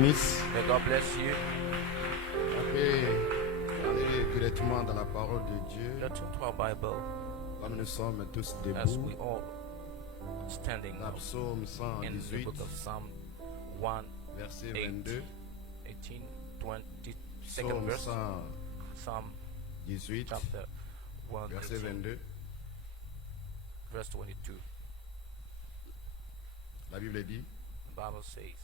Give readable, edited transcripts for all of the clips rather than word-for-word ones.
bénisse. May God bless you. On peut aller directement dans la parole de Dieu. Let's turn to our Bible Comme nous sommes tous as we debout. all standing Dans Psaume in the 118, book of Psalm 1, verset 8, 22. 18, 22nd Psaume verse. Psalm 118, chapter 1, verset 22. verse 22. La Bible dit, The Bible says,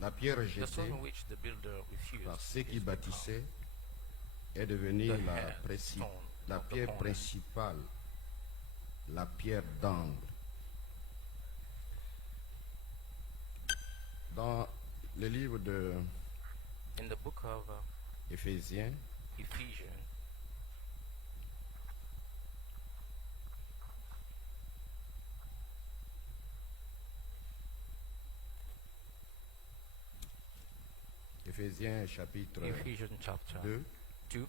la pierre the jetée stone which the builder refused par ceux qui is become bâtissaient est devenue the la, headstone la of the pierre corner. principale, la pierre d'angle. Dans le livre de In the book of Éphésiens, Ephesians, Éphésiens chapitre Ephesians chapter 2, 2,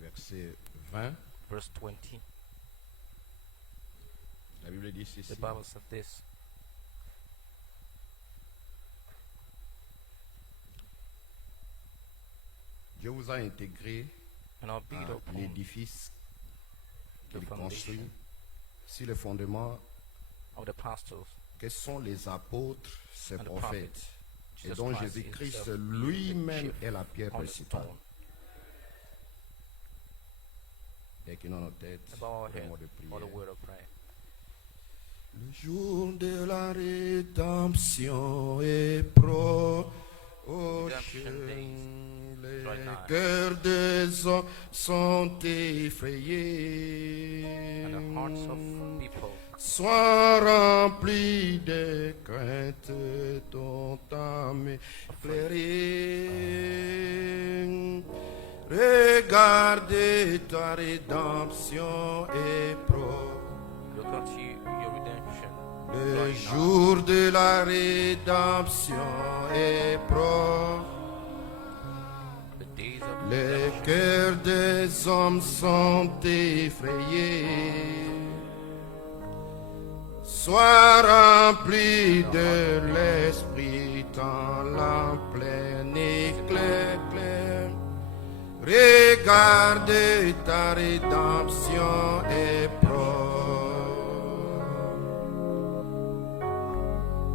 verset 20, verse 20, la Bible dit ceci. the Bible says this: Dieu vous a intégré and I'll build à upon l'édifice the qu'il foundation construit sur le fondement of the apostles que sont les apôtres, ses and the prophètes, prophets, et Jesus dont Christ Jésus-Christ himself lui-même being the est la pierre on the principale. stone. Et qui dans nos têtes, Bow our le head mot de for the prière. word of prayer. Le jour de la rédemption est proche. Redemption days Les draw nigh. cœurs des hommes sont effrayés. And the hearts of people Sois rempli de crainte, ton âme éclairée. Regarde ta rédemption est proche. look unto you, your redemption. Le drawing nigh. jour de la rédemption est proche. The days of Les redemption. cœurs des hommes sont effrayés. Sois rempli de l'esprit dans la pleine éclair. Regarde ta rédemption est proche.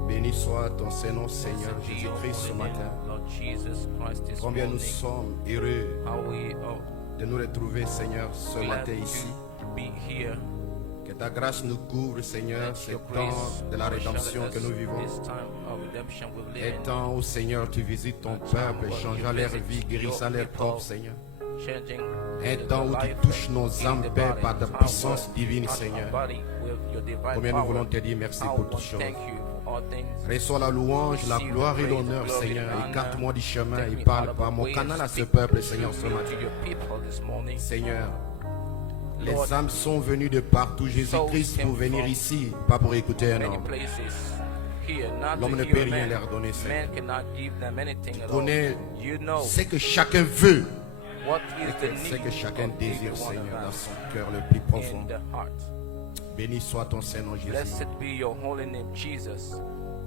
Béni soit ton Saint-Nom, Seigneur Blessed be your Jésus-Christ, ce holy name, matin. Lord Jesus Christ, this Combien nous morning. sommes heureux How we are de nous retrouver, Seigneur, ce glad matin ici. to be here. Que ta grâce nous couvre, Seigneur, Let ce your temps grace de la rédemption overshadow que us nous vivons. this time of redemption we live Et in. temps où, Seigneur, tu visites ton peuple, changeant leur vie, guérissant leur corps, Seigneur. Changing Un the temps où tu life touches nos in âmes, the Père, body, par ta how puissance well divine, touch our Seigneur. body with your divine Combien nous power. voulons te dire merci How pour we toutes choses. thank you for all things. Reçois la louange, la Receive gloire et praise, l'honneur, glory, Seigneur. and honor. Écarte-moi du chemin Take et me parle out of par the mon way canal and à ce speak peuple, Seigneur, ce to matin. your people this morning. Seigneur, les Lord, âmes sont venues de partout, Jésus-Christ, came pour venir from ici, pas pour écouter un many homme. places here, not L'homme to ne hear peut rien man. leur donner, Seigneur. Man cannot give them anything at all. Connais You know ce que chacun veut, what is the ce que need chacun of désire, every one Seigneur, of dans us son cœur le plus profond. in the heart. Béni soit ton Saint-Nom, Jésus. Blessed be your holy name, Jesus.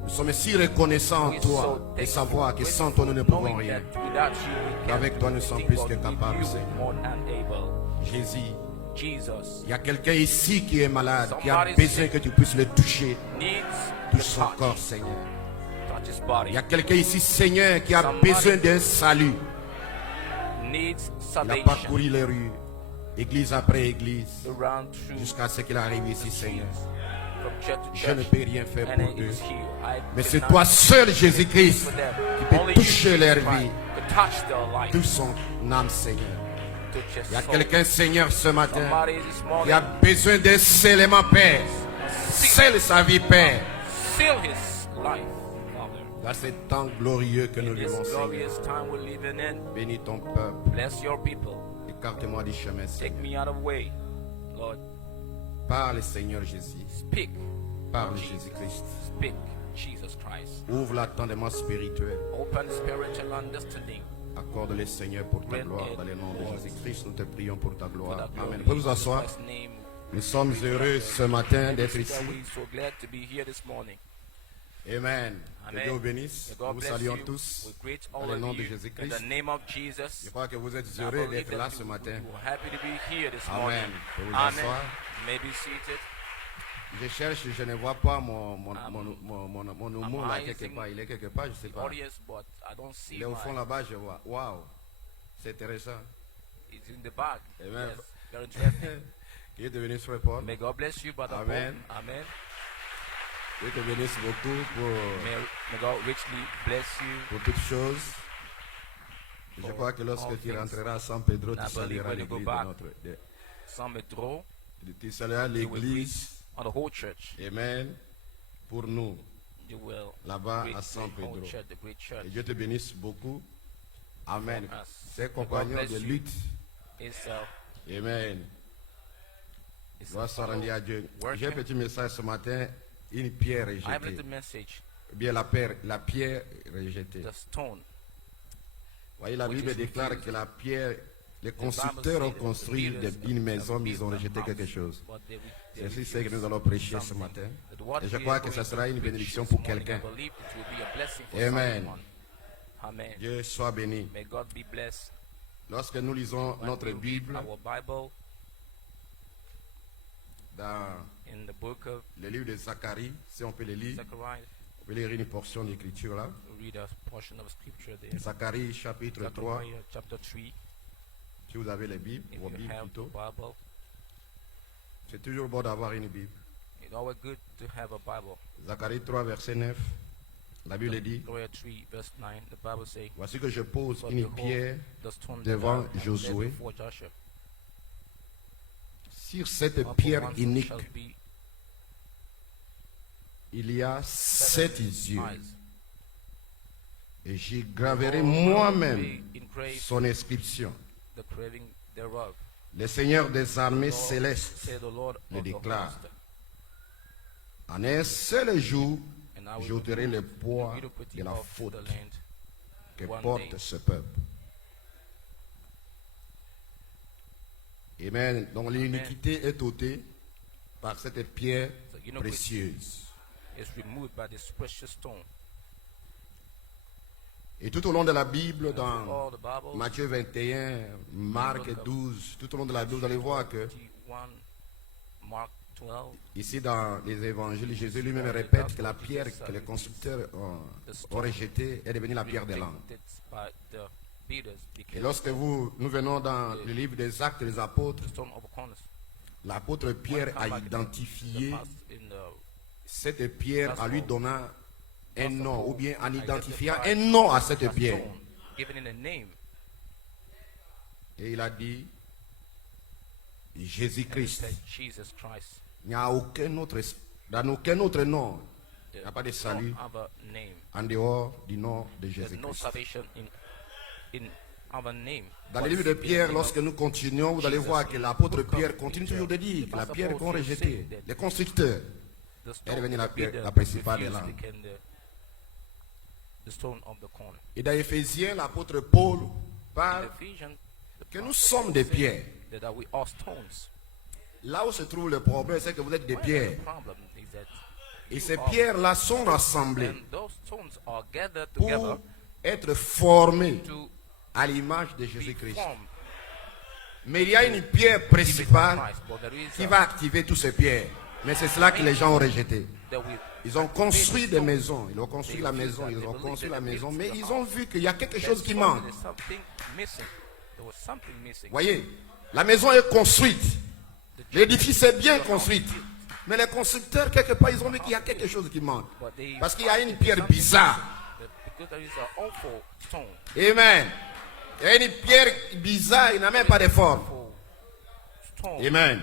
Nous sommes si reconnaissants en We're toi so de thankful, savoir que sans grateful, toi nous ne pouvons knowing rien. that without you we can't Avec toi nous sommes do plus anything, que but with capables, you Seigneur. we're more than able. Jésus, Jesus il y a quelqu'un ici qui est malade, qui a Somebody's besoin sick. que tu puisses le toucher, needs touche to son corps, touch Seigneur. his body. Il y a quelqu'un ici, Seigneur, qui a Somebody besoin d'un salut. Needs Il a salvation. parcouru les rues, église après église, Around through jusqu'à ce qu'il arrive ici, Seigneur. from church to Je ne church. peux rien faire And pour then eux. it's here. I Mais c'est cannot toi seul, do Jésus-Christ, for them. qui peut Only toucher you, leur Jesus vie, Christ, to touch their life, touche son âme, Seigneur. touch Il y a their soul. quelqu'un, Seigneur, ce matin, Somebody this qui morning a besoin d'un scellement, Père. Scelle sa vie, Père. seal his life, Father. Dans ce temps glorieux que nous In this vivons, Seigneur. glorious time we're living in, Bénis ton peuple. bless your people. Écarte-moi du chemin, Take Seigneur. me out of way, Lord. Parle, Seigneur Jésus. Speak, Parle, Jésus-Christ. speak, Jesus Christ. Ouvre l'entendement spirituel. Open spiritual understanding. Accorde-les, Seigneur, pour ta Grant gloire. it, Dans le nom de Lord. Jésus-Christ, nous te prions pour ta For gloire. that glory Amen. in Pouvez vous asseoir. Christ's name. Nous sommes heureux ce matin d'être ici. We're so glad to be here this morning. Amen. Que Amen. Dieu vous bénisse. May God Nous bless saluons you. tous We greet dans all le of nom de you in Jésus-Christ. the name of Jesus. Je crois que vous êtes I heureux believe d'être that là ce matin. you are happy to be here this Amen. morning. Vous pouvez vous Amen. asseoir. You may be seated. Je cherche, je ne vois pas mon humour là eyes quelque in part. Il est quelque part, je ne sais The pas. audience, but I don't see Il est au fond my, là-bas, je vois. Waouh, c'est intéressant. it's in the back. Amen. Yes, very interesting. Que Dieu te bénisse, frère Paul. May God bless you, Brother Amen. Paul. Amen. Dieu te bénisse beaucoup May God richly bless you. pour toutes choses. Je For crois que lorsque all tu things. rentreras à San Pedro, I tu believe salueras when you go l'église de back, notre. Some may draw Tu salueras you will l'église. on the whole church. Amen. Pour nous, You will là-bas greet à San the whole Pedro. church, the great church. Et Dieu te bénisse beaucoup. Amen. For us. Ses May God compagnons bless de you. lutte. Amen. Gloire soit rendue à Dieu. J'ai un petit message ce matin. Une pierre I have a rejetée. little message. Ou bien la pierre rejetée. The stone. Voyez, la Which Bible is déclare refused. que la pierre, les The constructeurs Bible ont says construit that the builders une maison, mais have ils ont built a rejeté house, quelque chose. but they C'est refused ce que nous allons prêcher ce something. matin. But what Et je we crois are que going ça to sera une preach bénédiction this pour morning, quelqu'un. I believe it will be a blessing for Amen. someone. Amen. Dieu soit béni. May God be blessed. Lorsque nous lisons When notre we read Bible our Bible dans in the book of le livre de Zacharie, si on peut le lire, Zechariah, on peut lire une portion d'écriture là. we read a portion of scripture there. Zacharie chapitre 3, Zechariah chapter 3. si vous avez les Bibles, If vos you Bibles have the plutôt. Bible, C'est toujours bon d'avoir une Bible. it's always good to have a Bible. Zacharie 3, verset 9, la Bible dit, Zechariah 3 verse 9, the Bible says, voici que je pose "But une behold, pierre the stone devant that thou hast Josué. laid before Joshua, sur cette upon pierre one foot unique, shall be il y a 7 yeux. eyes. Et j'y graverai Behold, I will moi-même engrave son inscription. the craving thereof. Le Seigneur des armées Lord, célestes say the Lord le of the déclare. host, En un seul jour, and I will j'ôterai le remove poids the iniquity de la of faute the land. que one porte day. ce peuple. Amen. Donc l'iniquité est ôtée par cette pierre The iniquity précieuse. is removed by this precious stone. Et tout au long de la Bible, And through dans all the Bible, Matthieu 21, Marc 12, tout au long de la Bible, vous allez voir que 21, Mark 12, ici dans les évangiles, Jésus lui-même répète que la pierre que les constructeurs ont rejetée est devenue la pierre des langues. rejected by the builders Et became lorsque nous venons dans le livre des Actes des Apôtres, the stone of corners. l'apôtre Pierre a identifié The past in the cette pierre en lui donnant un nom, ou bien en identifiant identified un nom à cette a pierre. stone, given in a name. Et il a dit And he Jésus-Christ. said, Jesus Christ. Il n'y a aucun autre, dans aucun autre nom, il n'y a pas de There's salut no other name. en dehors du nom de There's no Jésus-Christ. salvation in other name. Dans but le livre de in the Pierre, name lorsque of nous continuons, vous allez Jesus. voir que l'apôtre Pierre continue toujours de dire que la pierre qu'ont rejetée, les constructeurs, the est stone, devenue la the pierre, builder la principale des refused langues. became the stone of the corner. Et dans Éphésiens, l'apôtre Paul In parle Ephesians, que nous sommes des pierres. that we are stones. Là où se trouve le problème, c'est que vous êtes des Where pierres. the problem is that Et you ces are- pierres-là sont rassemblées and those stones are gathered together pour être formées to à l'image de be Jésus-Christ. formed Mais il y a une pierre principale Christ. But there is qui va activer tous ces pierres. Mais c'est cela que les gens ont rejeté. that we Ils ont construit des maisons, ils ont construit la maison, ils ont construit la maison, mais ils ont vu qu'il y a quelque chose qui manque. there's something missing. There was something missing. Voyez, la maison est construite, l'édifice est bien construit, mais les constructeurs, quelque part, ils ont vu qu'il y a quelque chose qui manque. But they Parce qu'il y a une pierre something bizarre. because there is an awful stone. Amen. Il y a une pierre bizarre, il n'a même pas de forme. Awful stone Amen.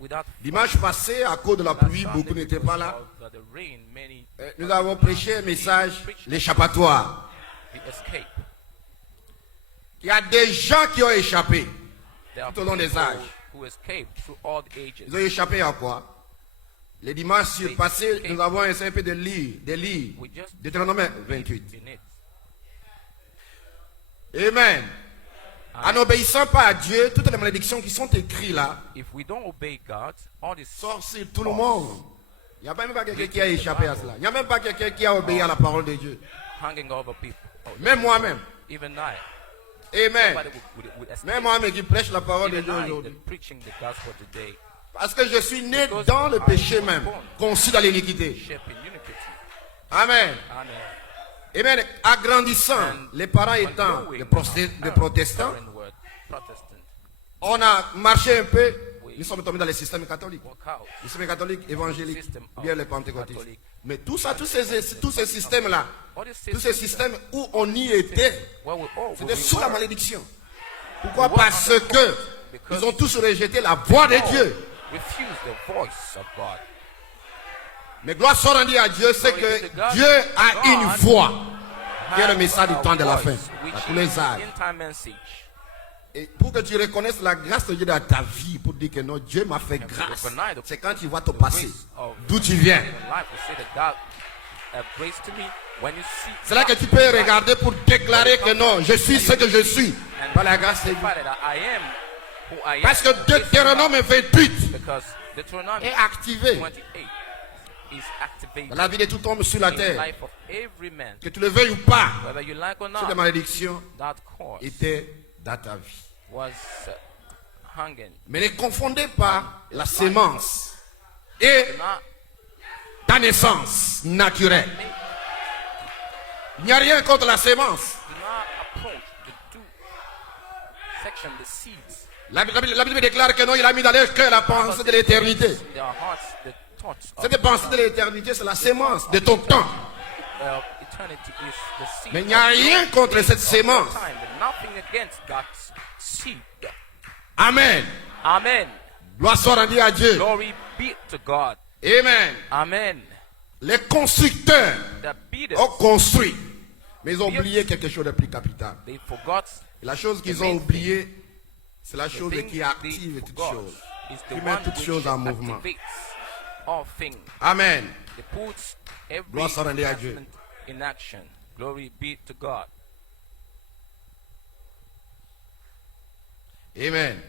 without Dimanche passé, à cause de la pluie, beaucoup n'étaient pas là. Because of the rain, many Nous avons prêché un message, l'échappatoire. the escape. Il y a des gens qui ont échappé. There are Tout au long des people âges. who escaped through all the ages. Ils ont échappé à quoi? Les dimanches passés, nous avons essayé un peu de lire, We just Deutéronome 28. in it. Amen. en n'obéissant pas à Dieu, toutes les malédictions qui sont écrites là, If we don't obey God, all this sortent sur tout le monde. Il n'y a même pas quelqu'un qui a échappé à cela. Il n'y a même pas quelqu'un qui a obéi à la parole de Dieu. hanging over people. Même moi-même. Even I. Amen. Nobody would escape. Même moi-même qui prêche la parole de Even Dieu I, aujourd'hui. the preaching the gospel today, Parce que je suis né dans le péché même, conçu dans l'iniquité. shape in iniquity. Amen. Amen. Amen. Agrandissant, les parents étant des protestants, Foreign word, Protestant. on a marché un peu. Nous sommes tombés dans le système catholique. Walk out. Les systèmes catholiques, évangéliques, System of bien les pentecôtistes. Catholic. Mais tout ça, tous ces systèmes-là, All these tous ces systems systèmes où on y était, where we all c'était we sous la were, malédiction. Pourquoi? Parce que ils ont tous rejeté la voix de Dieu. refuse the voice of God. Mais gloire soit rendue à Dieu, c'est que Dieu a une voix qui est le message du temps de la fin, à tous les âges. End time message. Et pour que tu reconnaisses la grâce de Dieu dans ta vie, pour dire que non, Dieu m'a fait grâce, c'est quand tu vois ton passé, d'où tu viens. In life, we say that God have grace to me. When you see C'est là que tu peux regarder pour déclarer que non, je suis ce que je suis, par la grâce de Dieu. that I am who I am. Parce que Deutéronome 28 Because Deuteronomy est activé 28 is activated dans la vie de tout homme sur la in the terre. life of every man. Que tu le veuilles ou pas, Whether you like or toutes les not, malédictions that cause étaient dans ta vie. was hanging. Mais ne confondez pas la sémence et Do not ta naissance naturelle. Il n'y a rien contre la sémence. approach the two section, the seeds. La Bible déclare que non, il a mis dans leur cœur la pensée de l'éternité. In their hearts, the thoughts of Cette pensée de l'éternité, c'est la sémence de ton temps. eternity is the seed. Mais il n'y a rien contre cette sémence. Time, but nothing against God's seed. Amen. Amen. Gloire soit rendue à Dieu. Glory be to God. Amen. Amen. Les constructeurs The builders, ont construit, mais ils ont oublié quelque chose de plus capital. they forgot. Et la chose qu'ils ont oubliée, c'est la chose qui active toutes choses, is qui the met one toutes which choses en mouvement. activates all things. Amen. They puts every Gloire soit rendue à Dieu. investment in action. Glory be to God. Amen.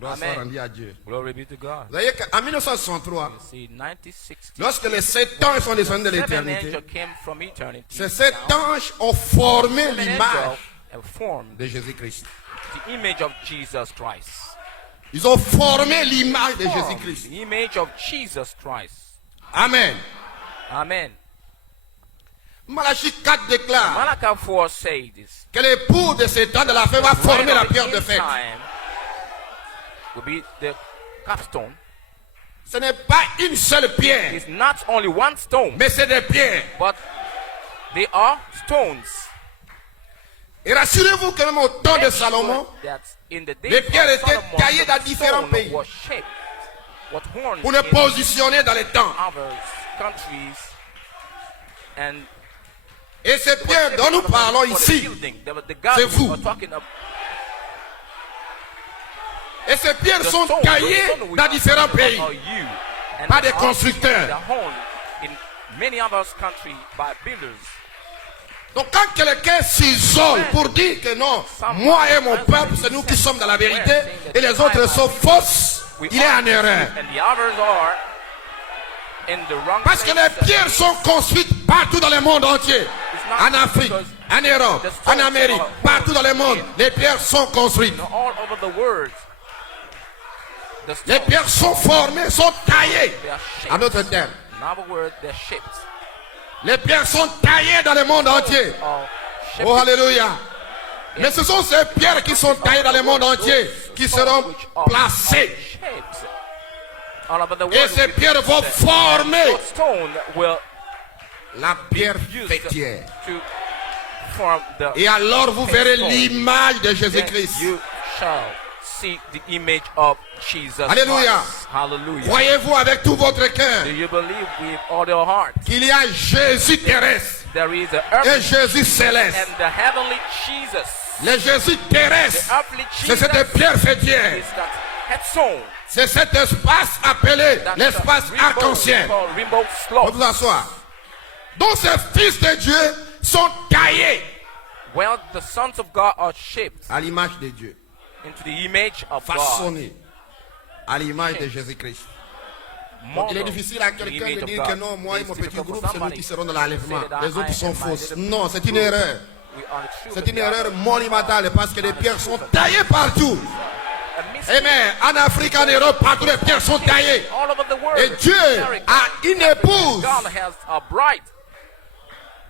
Gloire soit Amen. rendue à Dieu. Glory be to God. Vous voyez qu'en 1963, You see, 1960, lorsque les 7 anges sont descendus de seven l'éternité, angels came from eternity. ces 7 down. anges ont formé Seven angels l'image have formed de Jésus-Christ. the image of Jesus Christ. Ils ont formé l'image de Formed Jésus-Christ. the image of Jesus Christ. Amen. Amen. Malachie 4 déclare Malachi 4 says this. que l'époux de ces temps de la fête va former la pierre de fête. Time will be the capstone. Ce n'est pas une seule pierre, It's not only one stone, mais c'est des pierres. but they are stones. Et rassurez-vous que même au temps de Salomon, That in the days les pierres of étaient Solomon, taillées dans the différents stone pays was shaped, was horned pour les in positionner dans les temps. other countries, and Et ces pierres dont nous parlons for the ici, building. The c'est vous. we're talking about. et ces pierres The sont stone, taillées those stone we dans are différents talking pays about are you, and par des are constructeurs. they're honed in many other countries by builders. Donc quand quelqu'un s'isole pour dire que non, moi et mon peuple, c'est nous qui sommes dans la vérité, et les autres sont fausses, il est en erreur. And the others are in the wrong Parce que place. les pierres sont construites partout dans le monde entier. En Afrique, en Europe, en Amérique, partout dans le monde, les pierres sont construites. All over the world. The Les stones, pierres sont formées, sont taillées. they are shaped. En d'autres termes, In other words, they're shaped. les pierres sont taillées dans le monde entier. Or shaped. Oh, alléluia. Mais ce sont ces pierres qui sont taillées dans le monde entier qui seront placées. Shaped. All over the world. Et ces pierres vont former Those stone will la pierre use fêtière. to form the. Et alors vous verrez stone. l'image de Then Jésus-Christ. you shall see the image of Jesus Alléluia. Christ. Hallelujah. Croyez-vous avec tout votre cœur Do you believe with all your heart qu'il y a Jésus terrestre there is a et earthly Jésus céleste? and the heavenly Jesus? Le Jésus The terrestre, earthly c'est Jesus cette pierre fêtière. is that headstone. C'est cet espace appelé That's l'espace the rainbow, arc-en-ciel. called rainbow On slope. vous asseoir. Donc ces fils de Dieu sont taillés Well, the sons of God are shaped à l'image de Dieu, into the image of God. façonnés à l'image de Jésus-Christ. Donc il est difficile à quelqu'un de dire que non, moi et mon petit groupe, c'est nous qui serons dans l'enlèvement. Les autres sont fausses. Non, c'est une erreur. C'est une erreur monumentale parce que les pierres sont taillées partout. Amen. En Afrique, en Europe, partout les pierres sont taillées. Et Dieu a une épouse.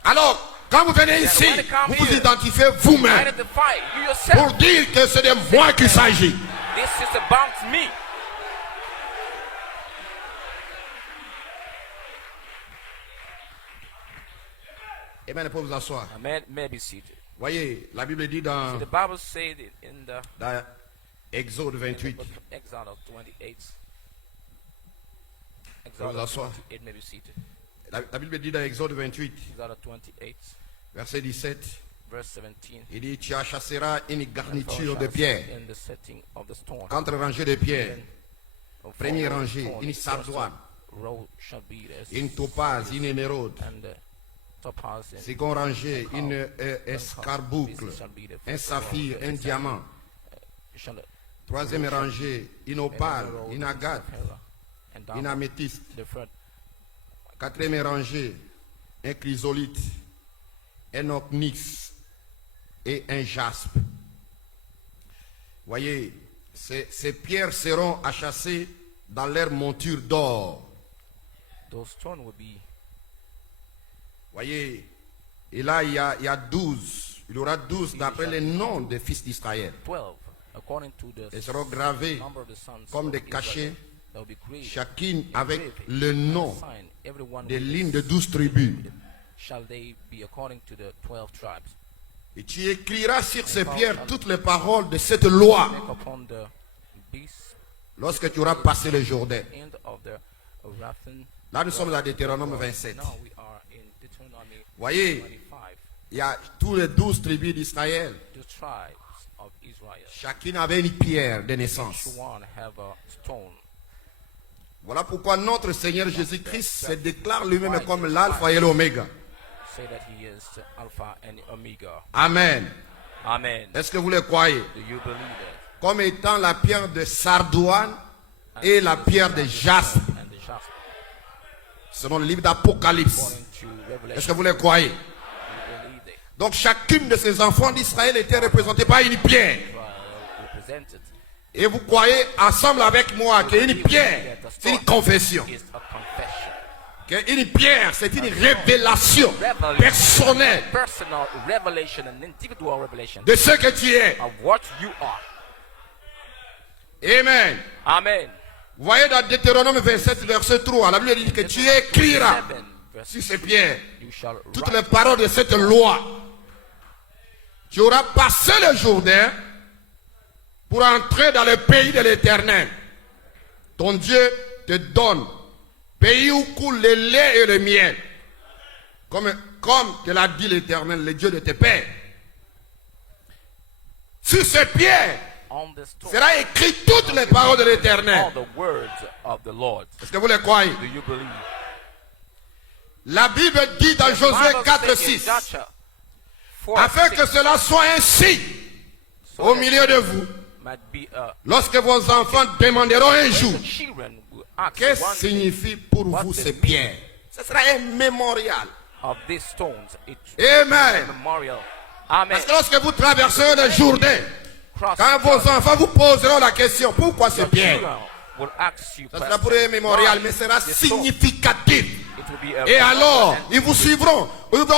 Alors, quand vous venez ici, vous vous identifiez vous-même pour dire que c'est de moi qu'il s'agit. This is about me. Amen. Vous pouvez vous asseoir. Amen. May be seated. Voyez, la Bible dit dans, The Bible said it in the dans Exode 28. book of Exodus 28. Vous Exodus asseoir. 28 may be seated. La Bible dit dans Exode 28, Exodus 28, verset 17, verse 17. il dit, tu achasseras une garniture de pierre, In the setting of the stone. 4 rangées de pierres, Of première all rangée, stone, une the first sardoine, row shall be as une topaz, une émeraude, and the topaz and seconde rangée, une escarboucle, this shall be the un first row, saphir, the un second diamant, shall troisième rangée, une opale, emerald, une agate, sapphire, and une diamond. améthyste, The third quatrième rangée, un chrysolite, un onyx et un jaspe. Voyez, ces pierres seront achassées dans leur monture d'or. those stones will be Voyez, et là il y a 12. Il y aura 12 d'après les noms des fils d'Israël. 12 according to the Elles seront gravées number of the sons comme of des Israel. cachets, That will be created. chacune avec Engraved, le nom signed, everyone des with lignes this de 12 tribus. shall they be according to the 12 tribes. Et tu écriras sur ces pierres toutes les paroles de cette loi Make upon the beast lorsque tu auras passé le Jourdain. end of the Raphan. Là, nous sommes à Deutéronome 27. Now we are in Deuteronomy Voyez, 25. il y a tous les 12 tribus d'Israël. The tribes of Israel. Chacune avait une pierre de naissance. Each one have a stone. Voilà pourquoi notre Seigneur Jésus-Christ se déclare lui-même comme l'alpha et l'oméga. Say that he is the Alpha and Omega. Amen. Amen. Est-ce que vous le croyez? Do you believe it? Comme étant la pierre de sardoine et la pierre de jaspe, And the jasper. selon le livre d'Apocalypse. According to Est-ce Revelation. que vous le croyez? You believe it. Donc chacune de ces enfants d'Israël était représentée par une pierre. Represented. Et vous croyez ensemble avec moi qu'une pierre, c'est une confession. Is a confession. Qu'une pierre, c'est une révélation personnelle Personal revelation and individual revelation de ce que tu es. of what you are. Amen. Amen. Vous voyez dans Deutéronome 27, verset 3, la Bible dit que tu écriras 7, verse sur ces pierres you shall toutes write les paroles de cette loi. Tu auras passé le Jourdain pour entrer dans le pays de l'Éternel. Ton Dieu te donne pays où coule le lait et le miel. Comme te l'a dit l'Éternel, le Dieu de tes pères. Sur ces pierres on the stone sera écrit toutes les paroles de all l'Éternel. the words of the Lord. Est-ce que vous les croyez? Do you believe? La Bible dit dans Josué Bible 4, says in 6, Joshua 4, afin 6, que cela soit ainsi so au that milieu de vous, might be a lorsque vos enfants demanderont un jour, the children will ask qu'est-ce que one thing signifie pour What vous the ces meaning pierres? Ce sera un mémorial. of these stones. It Amen. memorial. Amen. Parce que lorsque vous traverserez le Jourdain, Cross quand vos enfants vous poseront la question, pourquoi ces your pierres? children will ask you Ce sera pour un questions. mémorial, Why mais sera the stone? significatif. It will be a Et alors, memorial, ils vous suivront.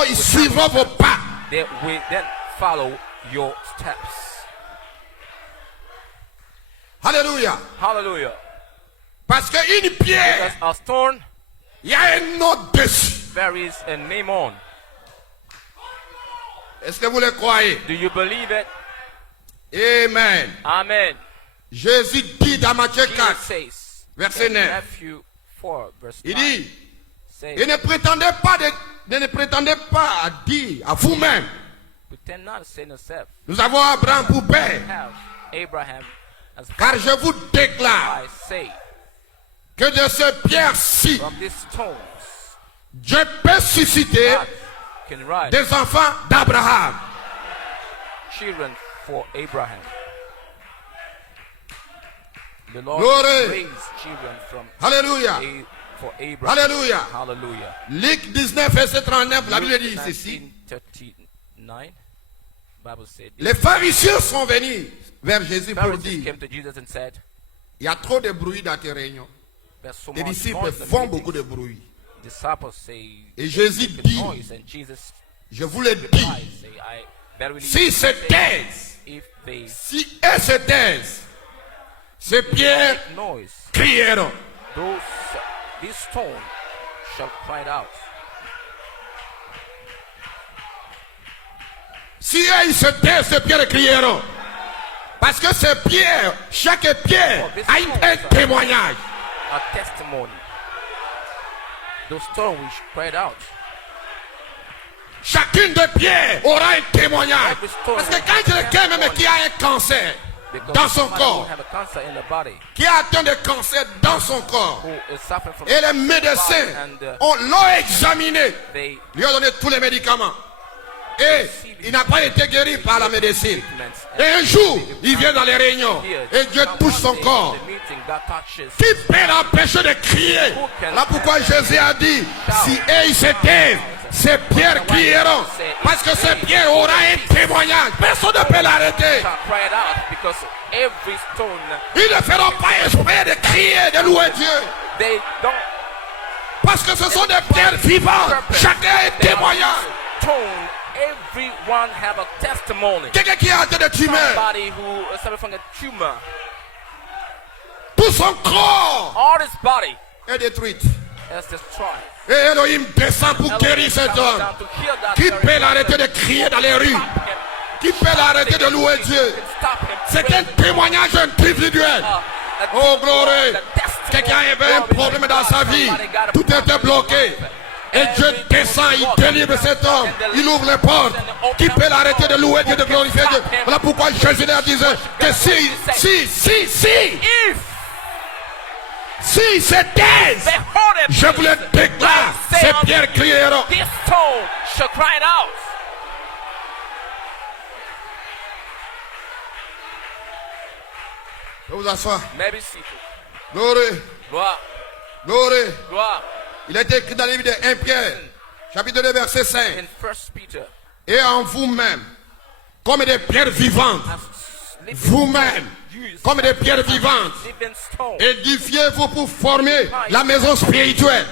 Ils suivront vos pas. they will then follow your steps. Alléluia. Hallelujah. Parce qu'une pierre, Because a stone, il y a un nom dessus. there is a name on. Est-ce que vous le croyez? Do you believe it? Amen. Amen. Jésus dit dans Matthieu Jesus 4, says, verset 9, Matthew 4, verse il 9, dit, says, et ne prétendez pas à dire à vous-même, pretend not to say to yourself, nous avons Abraham pour père, have Abraham as car je vous déclare I say, que de ces pierres-ci, from these stones, Dieu peut susciter God can rise des enfants d'Abraham. children for Abraham. The Lord Glory. raised children from Alléluia. for Abraham. Alléluia. Hallelujah. Luc 19, verset 39, la Bible dit Luke ceci. 19:39, Bible said, Les pharisiens sont venus vers Jésus pour Pharisees dire, came to Jesus and said, il y a trop de bruit dans tes réunions. there's so Les much disciples noise in the font meetings." beaucoup de bruit. Disciples say, Et Jésus "Make dit, noise," and Jesus je vous le dis, replies, say, I verily si se say, taisent, if they si elles se taisent, ces pierres make noise, crieront. these stones shall cry out. Si elles se taisent, ces pierres crieront. Parce que ces pierres, chaque pierre a un témoignage. A testimony. Those stones which cried out. Chacune des pierres aura un témoignage. Parce que quand quelqu'un même qui a un cancer Because dans son somebody who corps, have a cancer in the body, qui a atteint de cancer dans son corps, who is suffering from et les médecins l'ont examiné, they lui ont donné tous les médicaments. Et il n'a pas été guéri par la médecine. Et un jour, il vient dans les réunions et Dieu touche son corps. the meeting God touches. Qui peut l'empêcher de crier? Là pourquoi Jésus a dit, si eux se taisent, ces pierres crieront. Parce que ces pierres auront un témoignage. Personne ne peut l'arrêter. Shall cry it out because every stone Ils ne feront pas exprès de crier, de louer Dieu. they don't Parce que ce sont des pierres vivantes. Chacun a un témoignage. stone. Everyone have a testimony. Quelqu'un qui a atteint de tumeur, Somebody who is suffering from a tumor, tout son corps all his body est détruit. is destroyed. Et Elohim descend pour guérir cet Comes homme. down to heal that Qui very peut l'arrêter de crier dans les rues? Qui peut l'arrêter de louer Dieu? stop him. C'est un témoignage individuel. Oh, glory. Quelqu'un avait un problème dans sa vie. Tout était bloqué. Et Dieu descend, il délivre cet homme. Il ouvre les portes. Qui peut l'arrêter de louer Dieu, de glorifier Dieu? Voilà pourquoi Jésus leur disait que si se taisent, Behold him. je vous le déclare, ces pierres crieront. This stone shall cry out. Je vous assois. Maybe seated. Glory, Gloire, glory. gloire. Il est écrit dans le livre de 1 Pierre, chapitre 2, verset 5. In 1 Peter, Et en vous-même, comme des pierres vivantes, as living vous-même, used comme des pierres vivantes, living stone édifiez-vous pour former la maison spirituelle,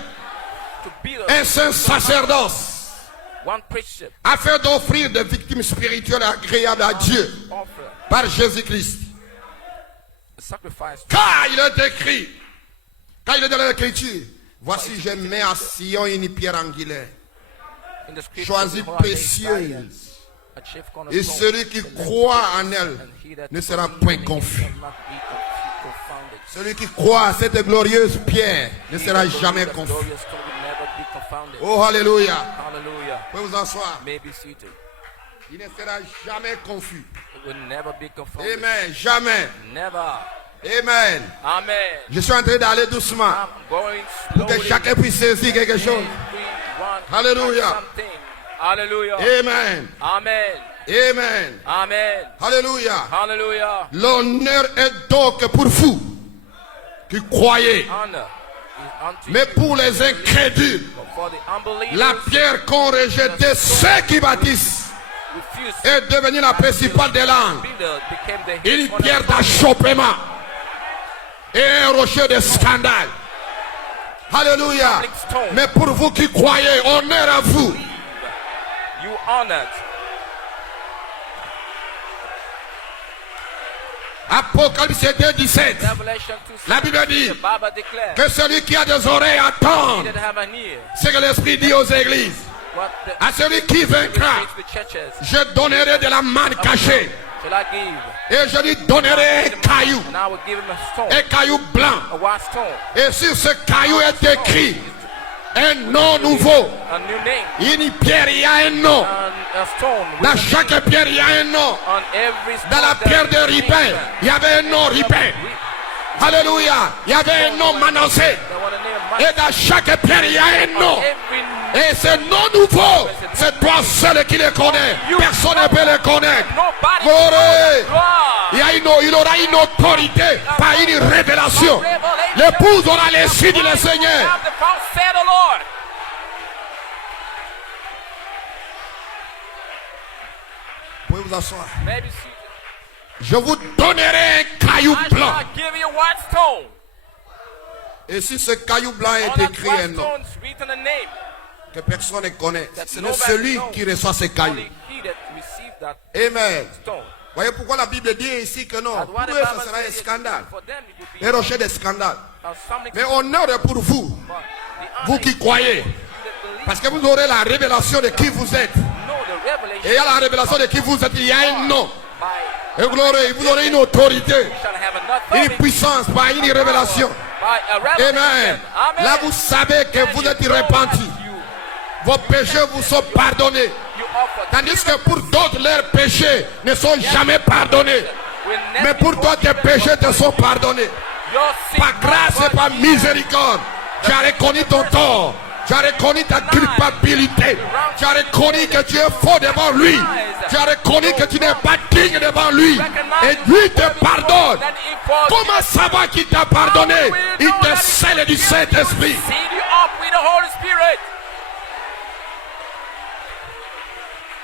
to build un saint sacerdoce, one priestship afin d'offrir des victimes spirituelles agréables à Dieu offer par Jésus-Christ. a sacrifice. Car il est écrit, quand il est dans l'écriture, voici je mets à Sion une pierre angulaire, In the scripture, choisie behold, I lay précieuse, Zion, a chief et cornerstone, celui qui croit en elle and he that ne sera point confus. shall not be confounded. Celui qui croit à cette glorieuse pierre ne sera jamais The confus. glorious stone will never be confounded. Oh, alléluia. Hallelujah. Vous pouvez vous asseoir. May be seated. Il ne sera jamais confus. It will never be confounded. Amen. Jamais. Never. Amen. Amen. Je suis en train d'aller doucement I'm going pour que slowly. chacun puisse saisir quelque chose. Everyone Hallelujah. has something. Hallelujah. Amen. Amen. Amen. Amen. Alléluia. Hallelujah. L'honneur est donc pour vous qui croyez. Honor is unto Mais you. pour les incrédules, But for the unbelievers, la pierre qu'ont rejetée ceux qui bâtissent refused. est devenue la principale des langues. Peter became the Une head pierre cornerstone. d'achoppement et un rocher de scandale. Alléluia. Mais pour vous qui croyez, honneur à vous. You honored. Apocalypse 2:17. Revelation 2. La Bible dit The Bible declares. que celui qui a des oreilles attend He that have an ear. ce que l'Esprit dit aux églises. What the À celui qui vaincra, the churches je donnerai de la manne cachée shall I give? et je lui donnerai un caillou, And I will give him a stone, un caillou blanc. a white stone, Et sur ce caillou est écrit un nom nouveau. a new name, Une pierre, il y a un nom. and a stone. with Dans a chaque name. pierre, il y a un nom. On every stone Dans la there pierre is de a Ripin, name. il y avait un nom, Ripin. Alléluia. Il y avait un nom annoncé. There was a name Et dans chaque pierre, il y a un nom. every Et ce nom nouveau, c'est toi seul qui le connais. Personne ne peut le connaître. nobody. Gloire. God. Il aura une autorité, pas une révélation. L'épouse aura les signes du Seigneur. Have the cross, said the Lord. Vous pouvez vous asseoir. Maybe seated. Je vous donnerai un caillou I blanc. shall give you a white stone. Et si ce caillou blanc On est that écrit white un nom stone is written a name. que personne ne connaît, That c'est nobody celui knows. qui reçoit ce caillou. Only he that received that Amen. stone. Voyez pourquoi la Bible dit ici que non. And Pour what the eux, Bible ce sera un says is scandale. for them it would be Un rocher de scandale. something. Mais honneur est pour vous, But the vous honor qui is croyez. you that believe. Parce que vous aurez la révélation de qui vous êtes. Know the revelation. Et il y a la révélation de qui vous êtes. Il y a un nom. By Et gloire, vous aurez une autorité, you shall have an une authority. puissance, pas une révélation. By a revelation. Amen. Amen. Là, vous savez que And vous you êtes know repentis. that Vos péchés vous sont pardonnés. You offer Tandis que pour d'autres, leurs péchés ne sont jamais pardonnés. will never Mais pour toi, tes péchés te sont pardonnés. your sin Par grâce et par miséricorde, tu as reconnu ton tort. Tu as reconnu ta culpabilité. Tu as reconnu que tu es faux devant lui. Tu as reconnu que tu n'es pas digne devant lui. Et lui te pardonne. Comment savoir qu'il t'a pardonné? Il te scelle du Saint-Esprit. Seal you up with the Holy Spirit.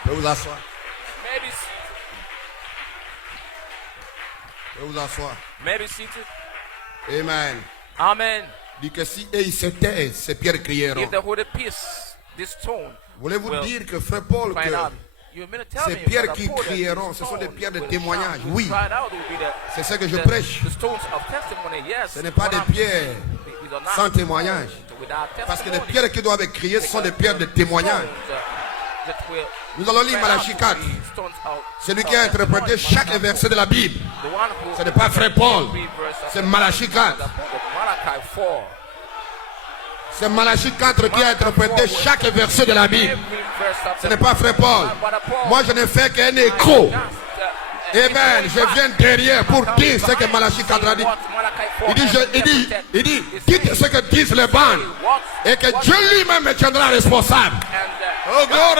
Je vais vous asseoir. Maybe Je vais vous asseoir. maybe seated. Amen. Amen. Dit que si et ils se taisent, ces pierres crieront. If the Holy Peace, this stone, Voulez-vous will dire que frère Paul, find out. que You mean to tell ces me, pierres Brother qui Paul, that crieront, this ce sont des stone pierres de will témoignage? shout, will Oui. cry out, will be C'est ce que je the- prêche. The stones of testimony, yes. Ce n'est pas des pierres These are not sans témoignage. stones without Parce que les testimony. pierres qui doivent crier, ce sont des pierres de témoignage. Stones, that will Nous allons lire cry Malachie out 4. to be stones out- Celui qui a interprété chaque verset de la Bible, The one who- ce n'est pas frère Paul, every verse of c'est Malachie 4. Malachi 4. C'est Malachie 4 qui a interprété chaque verset de la Bible. Every verse of Ce n'est pas frère Paul. Moi, je ne fais qu'un écho. Amen. Je viens derrière pour dire ce que Malachie 4 a dit. Il dit, dites ce que disent les bandes. Et que Dieu lui-même me tiendra responsable. Oh, gloire.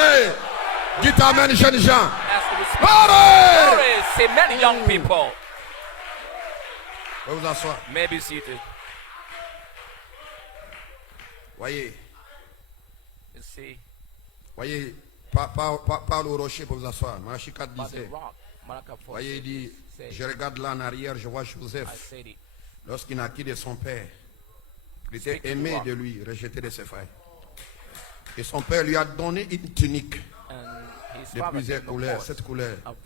Dites amen, jeunes gens. Gloire. Say many young people Je vais vous asseoir. may be seated. Voyez, You see, voyez, parle au rocher pour vous asseoir. Malachie 4 by the disait, rock, Malachi 4 voyez, il dit, je regarde là en arrière, je vois I Joseph. said it. Lorsqu'il naquit de son père, il était aimé de lui, rejeté de ses frères. Et son père lui a donné une tunique And his de father plusieurs gave him couleurs. horse Cette couleur, of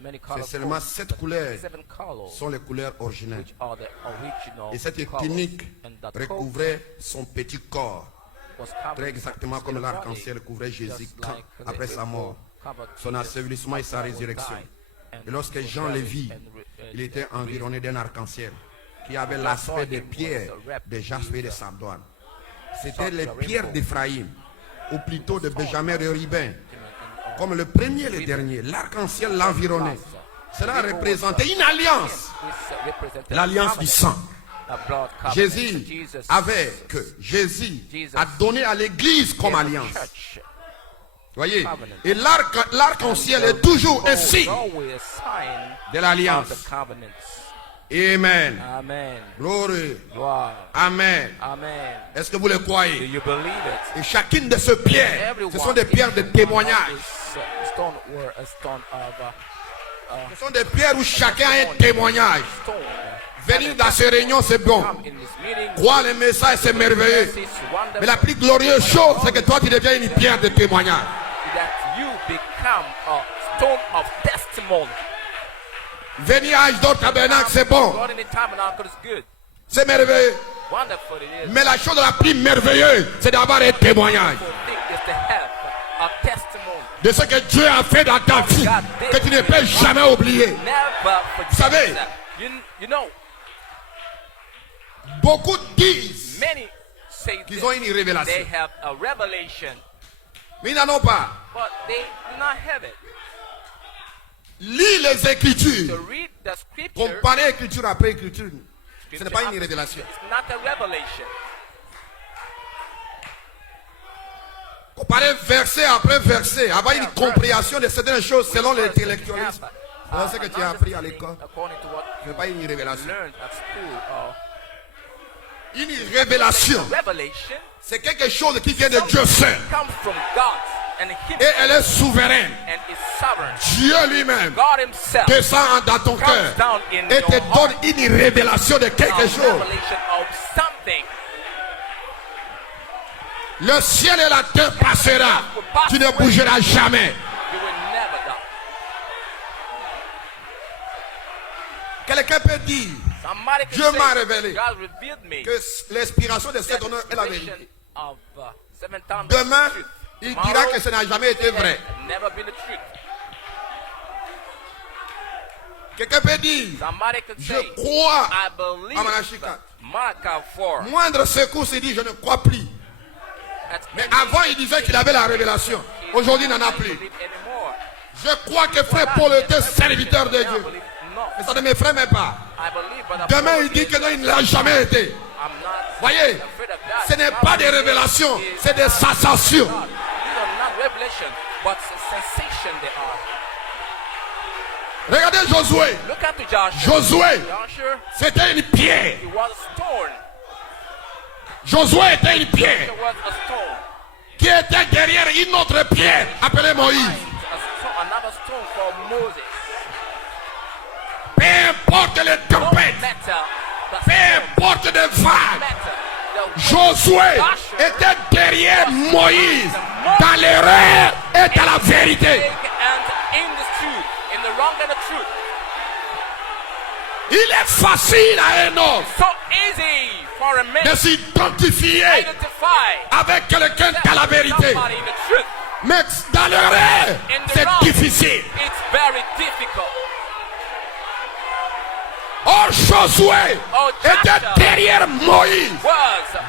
many c'est colors. seulement 7 couleurs 7 colors, sont les couleurs originales. which are the original Et cette colors. tunique And that coat recouvrait son petit corps, was covered très exactement comme his body, l'arc-en-ciel couvrait Jésus just quand- like the après sa mort, covered son Jesus ensevelissement et sa after he résurrection. died. And Et lorsque he was Jean le buried vit, and il était environné d'un arc-en-ciel qui avait When I l'aspect saw des him, pierres was wrapped de Jaspe et de with Sardoine. C'était les such a pierres rainbow. d'Éphraïm, ou plutôt de Benjamin de Ribin. and Comme le premier et le dernier, l'arc-en-ciel l'environnait. Cela représentait une alliance, this represented l'alliance du sang. the blood covenant. Jésus Jesus Jésus a donné à l'église comme gave the alliance. church Voyez, et l'arc-en-ciel est toujours un signe always a sign de of l'alliance. the covenants. Amen. Amen. Gloire. Wow. Amen. Amen. Est-ce que vous le Do croyez? you believe it? Et chacune de ces pierres, ce sont des pierres de témoignage. This stone were a stone of Ce sont des pierres où chacun a un témoignage. stone. Venir dans ces réunions, c'est bon. Come in this meeting. Croire le message, c'est merveilleux. This is wonderful Mais la plus glorieuse chose, c'est que toi, tu deviens une pierre de témoignage. that you become a stone of testimony. Venir à Ashdod Tabernacle, c'est bon. God in the tabernacle is good. C'est merveilleux. Wonderful it is. Mais la chose la plus merveilleuse, c'est d'avoir un témoignage For thing is to have a testimony. de ce que Dieu a fait dans ta vie, que tu ne peux jamais oublier. Never forget. Vous savez, that. You know, beaucoup disent many say qu'ils this. ont une révélation, They have a revelation, mais ils n'en ont pas. but they do not have it. Lis les To Écritures, read the scripture, comparez Écriture après Écriture. Ce n'est pas une révélation. It's not a revelation. Comparer verset après verset, avoir une compréhension de certaines choses selon l'intellectualisme. C'est ce que tu as appris à l'école. According to what Ce n'est pas une you révélation. learned at school. Une révélation, Revelation c'est quelque chose qui vient de Dieu seul. comes from God and Him, Et elle est souveraine. and is sovereign. Dieu lui-même God Himself descend dans ton cœur comes down in et your te heart. donne une révélation de A quelque chose. revelation of something. Le ciel et la terre passera. Tu ne bougeras jamais. You will never die. Quelqu'un peut dire Somebody can Dieu m'a say, révélé God revealed me que l'inspiration de cet the honneur est la inspiration vérité. of seven times Demain, truth. il Tomorrow, dira que ce n'a jamais été vrai. it's never been the truth. Quelqu'un peut dire Somebody could je say, crois I believe à Malachi 4. that. Mark 4. Moindre secousse, il dit je ne crois plus. Mais avant, il disait qu'il avait la révélation. Aujourd'hui, il n'en a plus. Je crois que frère Paul était serviteur de Dieu. Mais ça ne m'effraie pas. Demain, il dit que non, il ne l'a jamais été. Voyez, ce n'est pas des révélations, c'est des sensations. Regardez Josué. Josué, c'était une pierre. Josué était une pierre qui était derrière une autre pierre appelée Moïse. Peu importe les tempêtes, peu importe les vagues, Josué était derrière Moïse dans l'erreur et dans la vérité. Il est facile à un homme de s'identifier avec quelqu'un dans la vérité. Mais dans l'erreur, c'est difficile. Oh, Josué était derrière Moïse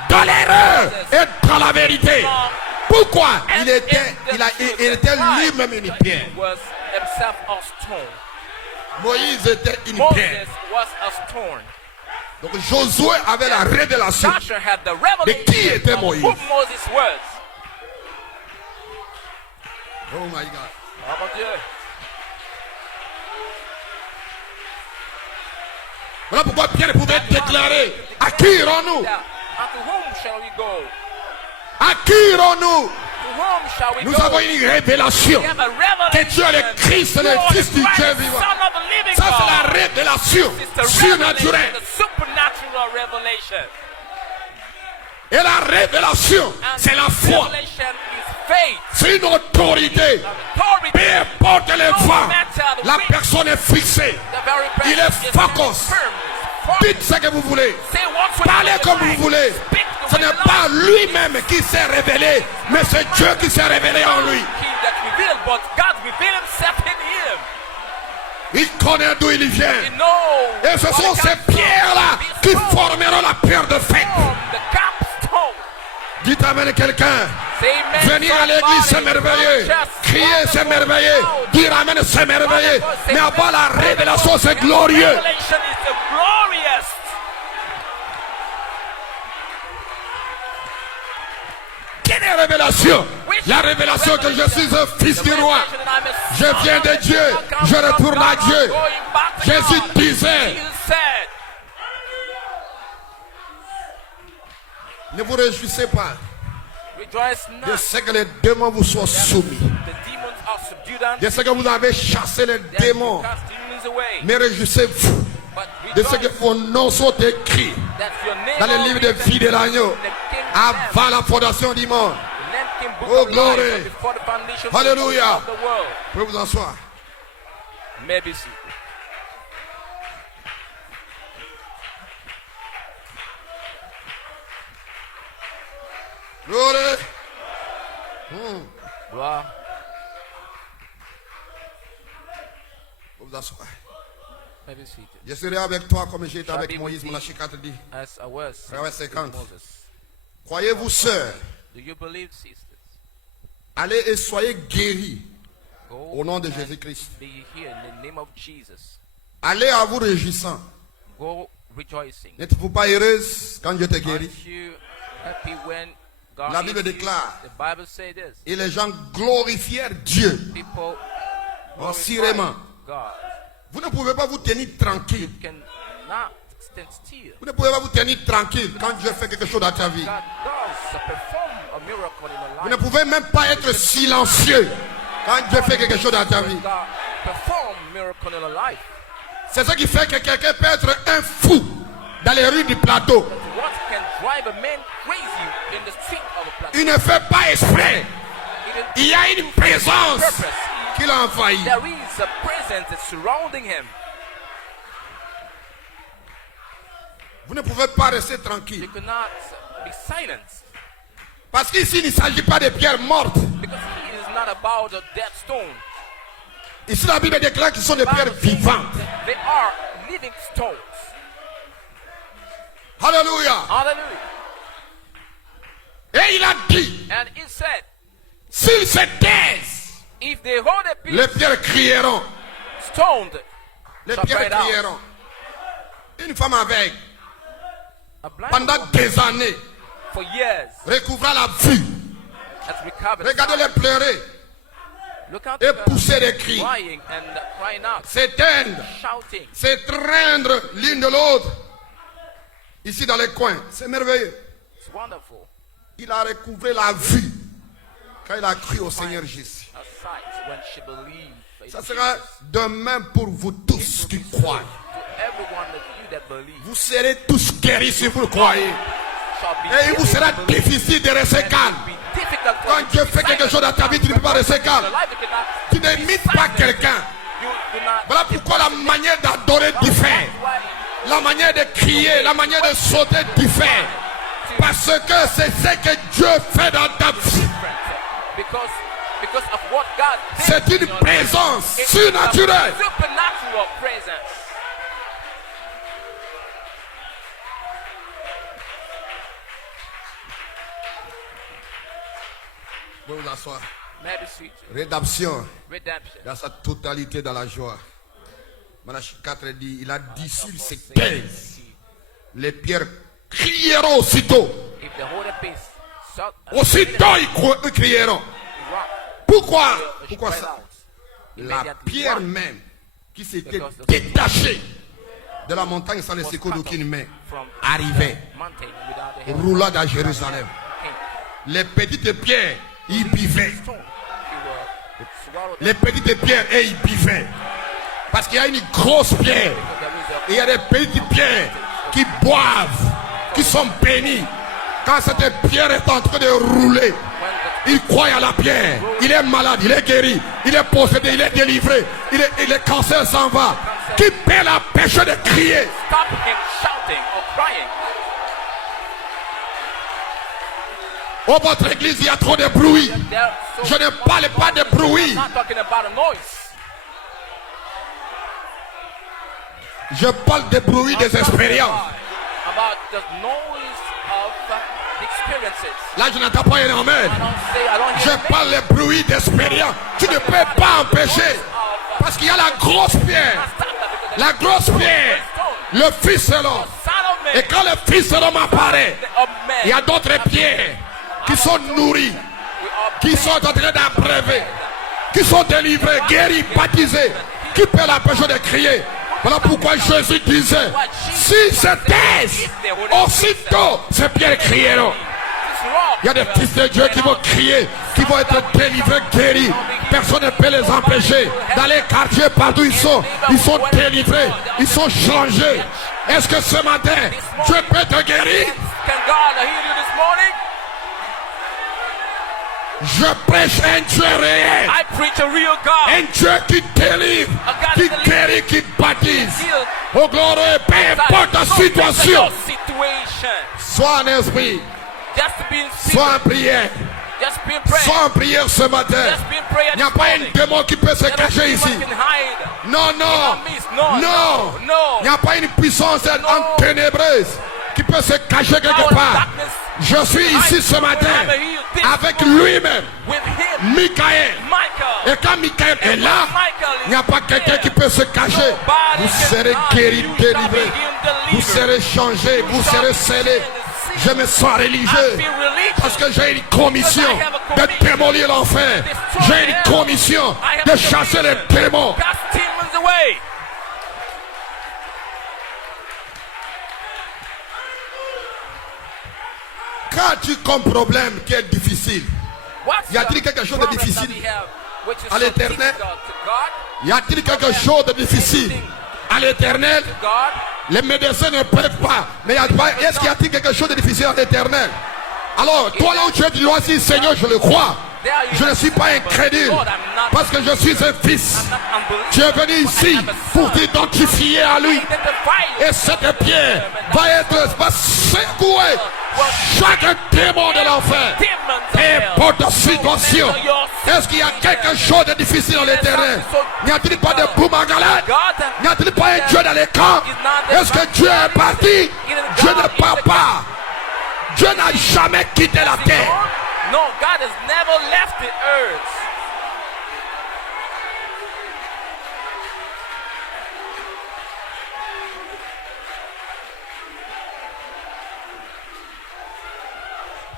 dans l'erreur et dans la vérité. Pourquoi? Il était lui-même une pierre. Moïse était une pierre. Donc Josué avait la révélation de qui était Moïse. Oh my God. Oh mon Dieu. Voilà pourquoi Pierre pouvait déclarer: à qui irons-nous? À qui irons-nous? Nous avons une révélation que Dieu est le Christ, le Fils du Dieu vivant. Ça, c'est la révélation surnaturelle. Et la révélation, c'est la foi. C'est une autorité. Peu importe les vents, la personne est fixée. Il est focus. Dites ce que vous voulez. Parlez comme vous voulez. Ce n'est pas lui-même qui s'est révélé, mais c'est Dieu qui s'est révélé en lui. Il connaît d'où il vient. Et ce sont ces pierres-là qui formeront la pierre de fête. Dites amen quelqu'un. Venir à l'église, c'est merveilleux. Crier, c'est merveilleux. Dire amen, c'est merveilleux. Mais avoir la révélation, c'est glorieux. Quelle est la révélation? La révélation que je suis un fils du roi. Je viens de Dieu. Je retourne à Dieu. Jésus disait: ne vous réjouissez pas de ce que les démons vous soient soumis, de ce que vous avez chassé les démons. Mais réjouissez-vous de ce que vos noms sont écrits dans le livre de vie de l'agneau avant la fondation du monde. Oh gloire. Alléluia. Vous pouvez vous asseoir. Gloire. Gloire. Vous vous asseoir. May be seated. Je serai avec toi comme j'ai été Shall avec be Moïse. with Malachie 4 dit. As I was Verset 50. Moses. Croyez-vous, sœurs, Do you believe, sisters? allez et soyez guéris Go au nom de and Jésus-Christ. be here in the name of Jesus. Allez à vous réjouissant. Go rejoicing. N'êtes-vous pas heureuse quand Dieu te guérit? Aren't you happy when God La Bible heals you? déclare. The Bible says this. Et les gens glorifièrent Dieu. People Assurément. God. Vous ne pouvez pas vous tenir tranquille. You cannot stand still. Vous ne pouvez pas vous tenir tranquille quand Dieu fait quelque chose dans ta vie. God does perform a miracle in your Vous ne life. pouvez même pas être silencieux quand Dieu fait quelque chose dans ta vie. God perform miracle in your life. C'est ce qui fait que quelqu'un peut être un fou dans les rues du plateau. What can drive a man crazy in the street of a plateau? Il ne fait pas exprès. Il y a une présence Purpose. qui l'a envahi. There is a presence that's surrounding him. Vous ne pouvez pas rester You tranquille. cannot be silent Parce qu'ici, il ne s'agit pas de pierres mortes. because he is not about a dead stone. Ici, la Bible déclare qu'ils sont des pierres vivantes. They are living stones. Alléluia. Hallelujah. Et il a dit, And he said, s'ils se taisent, if they hold a peace, les pierres crieront. stoned, Les shall pierres cry out. crieront. Une femme aveugle, A blind pendant woman des années, for years recouvra la vue. has recovered. Regardez-les pleurer Look at et her pousser des cris. crying and crying out, S'éteindre, shouting. s'étreindre l'une de l'autre. Ici dans les coins, c'est merveilleux. It's wonderful. Il a recouvré la vue quand il a cru au Seigneur Jésus. A sight when she believed. in Ça Jesus. sera demain pour vous tous qui croient. To everyone of you that believe Vous serez tous guéris si vous le croyez. shall be Et il vous sera able to believe. difficile de rester And calme. it will be difficult for Quand you to Dieu be fait quelque silent. chose dans ta vie, tu ne peux pas rester In calme. your life, you cannot Tu be n'imites silent. pas quelqu'un. You do not Voilà pourquoi la manière d'adorer diffère. why La manière de crier, la manière de sauter diffère. Parce que c'est ce que Dieu fait dans ta vie. because of what God did. C'est une in your life. présence It's surnaturelle. a supernatural presence. Vous pouvez vous asseoir. May I be seated? Rédemption Redemption. dans sa totalité dans la joie. Malachie 4 dit, il a dit, s'ils se taisent, les pierres crieront aussitôt. If the whole piece shut Aussitôt ils crieront. rock, Pourquoi? she Pourquoi cried ça? out. La Immediately pierre rock même qui s'était Because the- détachée de la montagne sans les was secours cut d'aucune main from arrivait, mountain without the help roula dans Jérusalem. king. Les petites pierres, ils buvaient. Stone, he was swallowed Les petites pierres, et ils buvaient. Parce qu'il y a une grosse pierre. Et il y a des petites pierres qui boivent, qui sont bénies. Quand cette pierre est en train de rouler, il croit à la pierre. Il est malade, il est guéri, il est possédé, il est délivré. Le cancer s'en va. Qui peut l'empêcher de crier? stop him shouting or crying. Oh, votre église, il y a trop de bruit. There, so Je ne parle pas de bruit. I'm not talking about a noise. Je parle de bruit I'm des talking expériences. about the noise of the experiences. Là, je n'entends pas un amen. I Je don't hear parle de bruit d'expérience. Tu ne peux pas empêcher. Parce qu'il y a la grosse pierre. La grosse pierre. Le fils de l'homme. Et quand le fils de l'homme apparaît, il y a d'autres pierres qui sont nourries, qui sont en train d'abreuver, qui sont délivrées, guéries, baptisées, qui peut l'empêcher de crier. Voilà pourquoi Jésus disait, si se taisent, aussitôt ces pierres crieront. Il y a des fils de Dieu qui vont crier, qui vont être délivrés, guéris. Personne ne peut les empêcher. Dans les quartiers, partout ils sont délivrés, ils sont changés. Est-ce que ce matin, Dieu peut te guérir? Can God heal you this morning? Je prêche un Dieu réel, I preach a real God. un Dieu qui délivre, qui guérit, qui baptise. Oh gloire, peu importe ta situation, sois en esprit, Just be in sois en secret. prière, Just be in prayer. sois en prière ce matin. Just be in prayer Il n'y a this pas un morning. démon qui peut se There is cacher no ici. one can hide. Non, non, No, non. no. Il n'y a pas une puissance No. en ténébreuse qui peut se cacher quelque Power of part. darkness Je suis ici ce matin avec lui-même, Michael. Et quand Michael est là, il n'y a pas quelqu'un qui peut se cacher. Vous serez guéri, délivré. Vous serez changé, vous serez scellé. Je me sens religieux parce que j'ai une commission de démolir l'enfer. J'ai une commission de chasser les démons. Qu'as-tu comme problème qui est difficile? Y a-t-il quelque chose de difficile à l'Éternel? Y a-t-il quelque chose de difficile à l'Éternel? Les médecins ne peuvent pas. Mais est-ce qu'il y a-t-il quelque chose de difficile à l'Éternel? Alors, toi là où tu es, tu dois dire, Seigneur, je le crois. Je ne suis pas incrédule parce que je suis un fils. Tu es venu ici pour t'identifier à lui. Et cette pierre va secouer chaque démon de l'enfer. N'importe la situation. Est-ce qu'il y a quelque chose de difficile dans l'éternel? N'y a-t-il pas de boumangalade? N'y a-t-il pas un Dieu dans les camps? Est-ce que Dieu est parti? Dieu ne part pas. Dieu n'a jamais quitté la terre. No, God has never left the earth.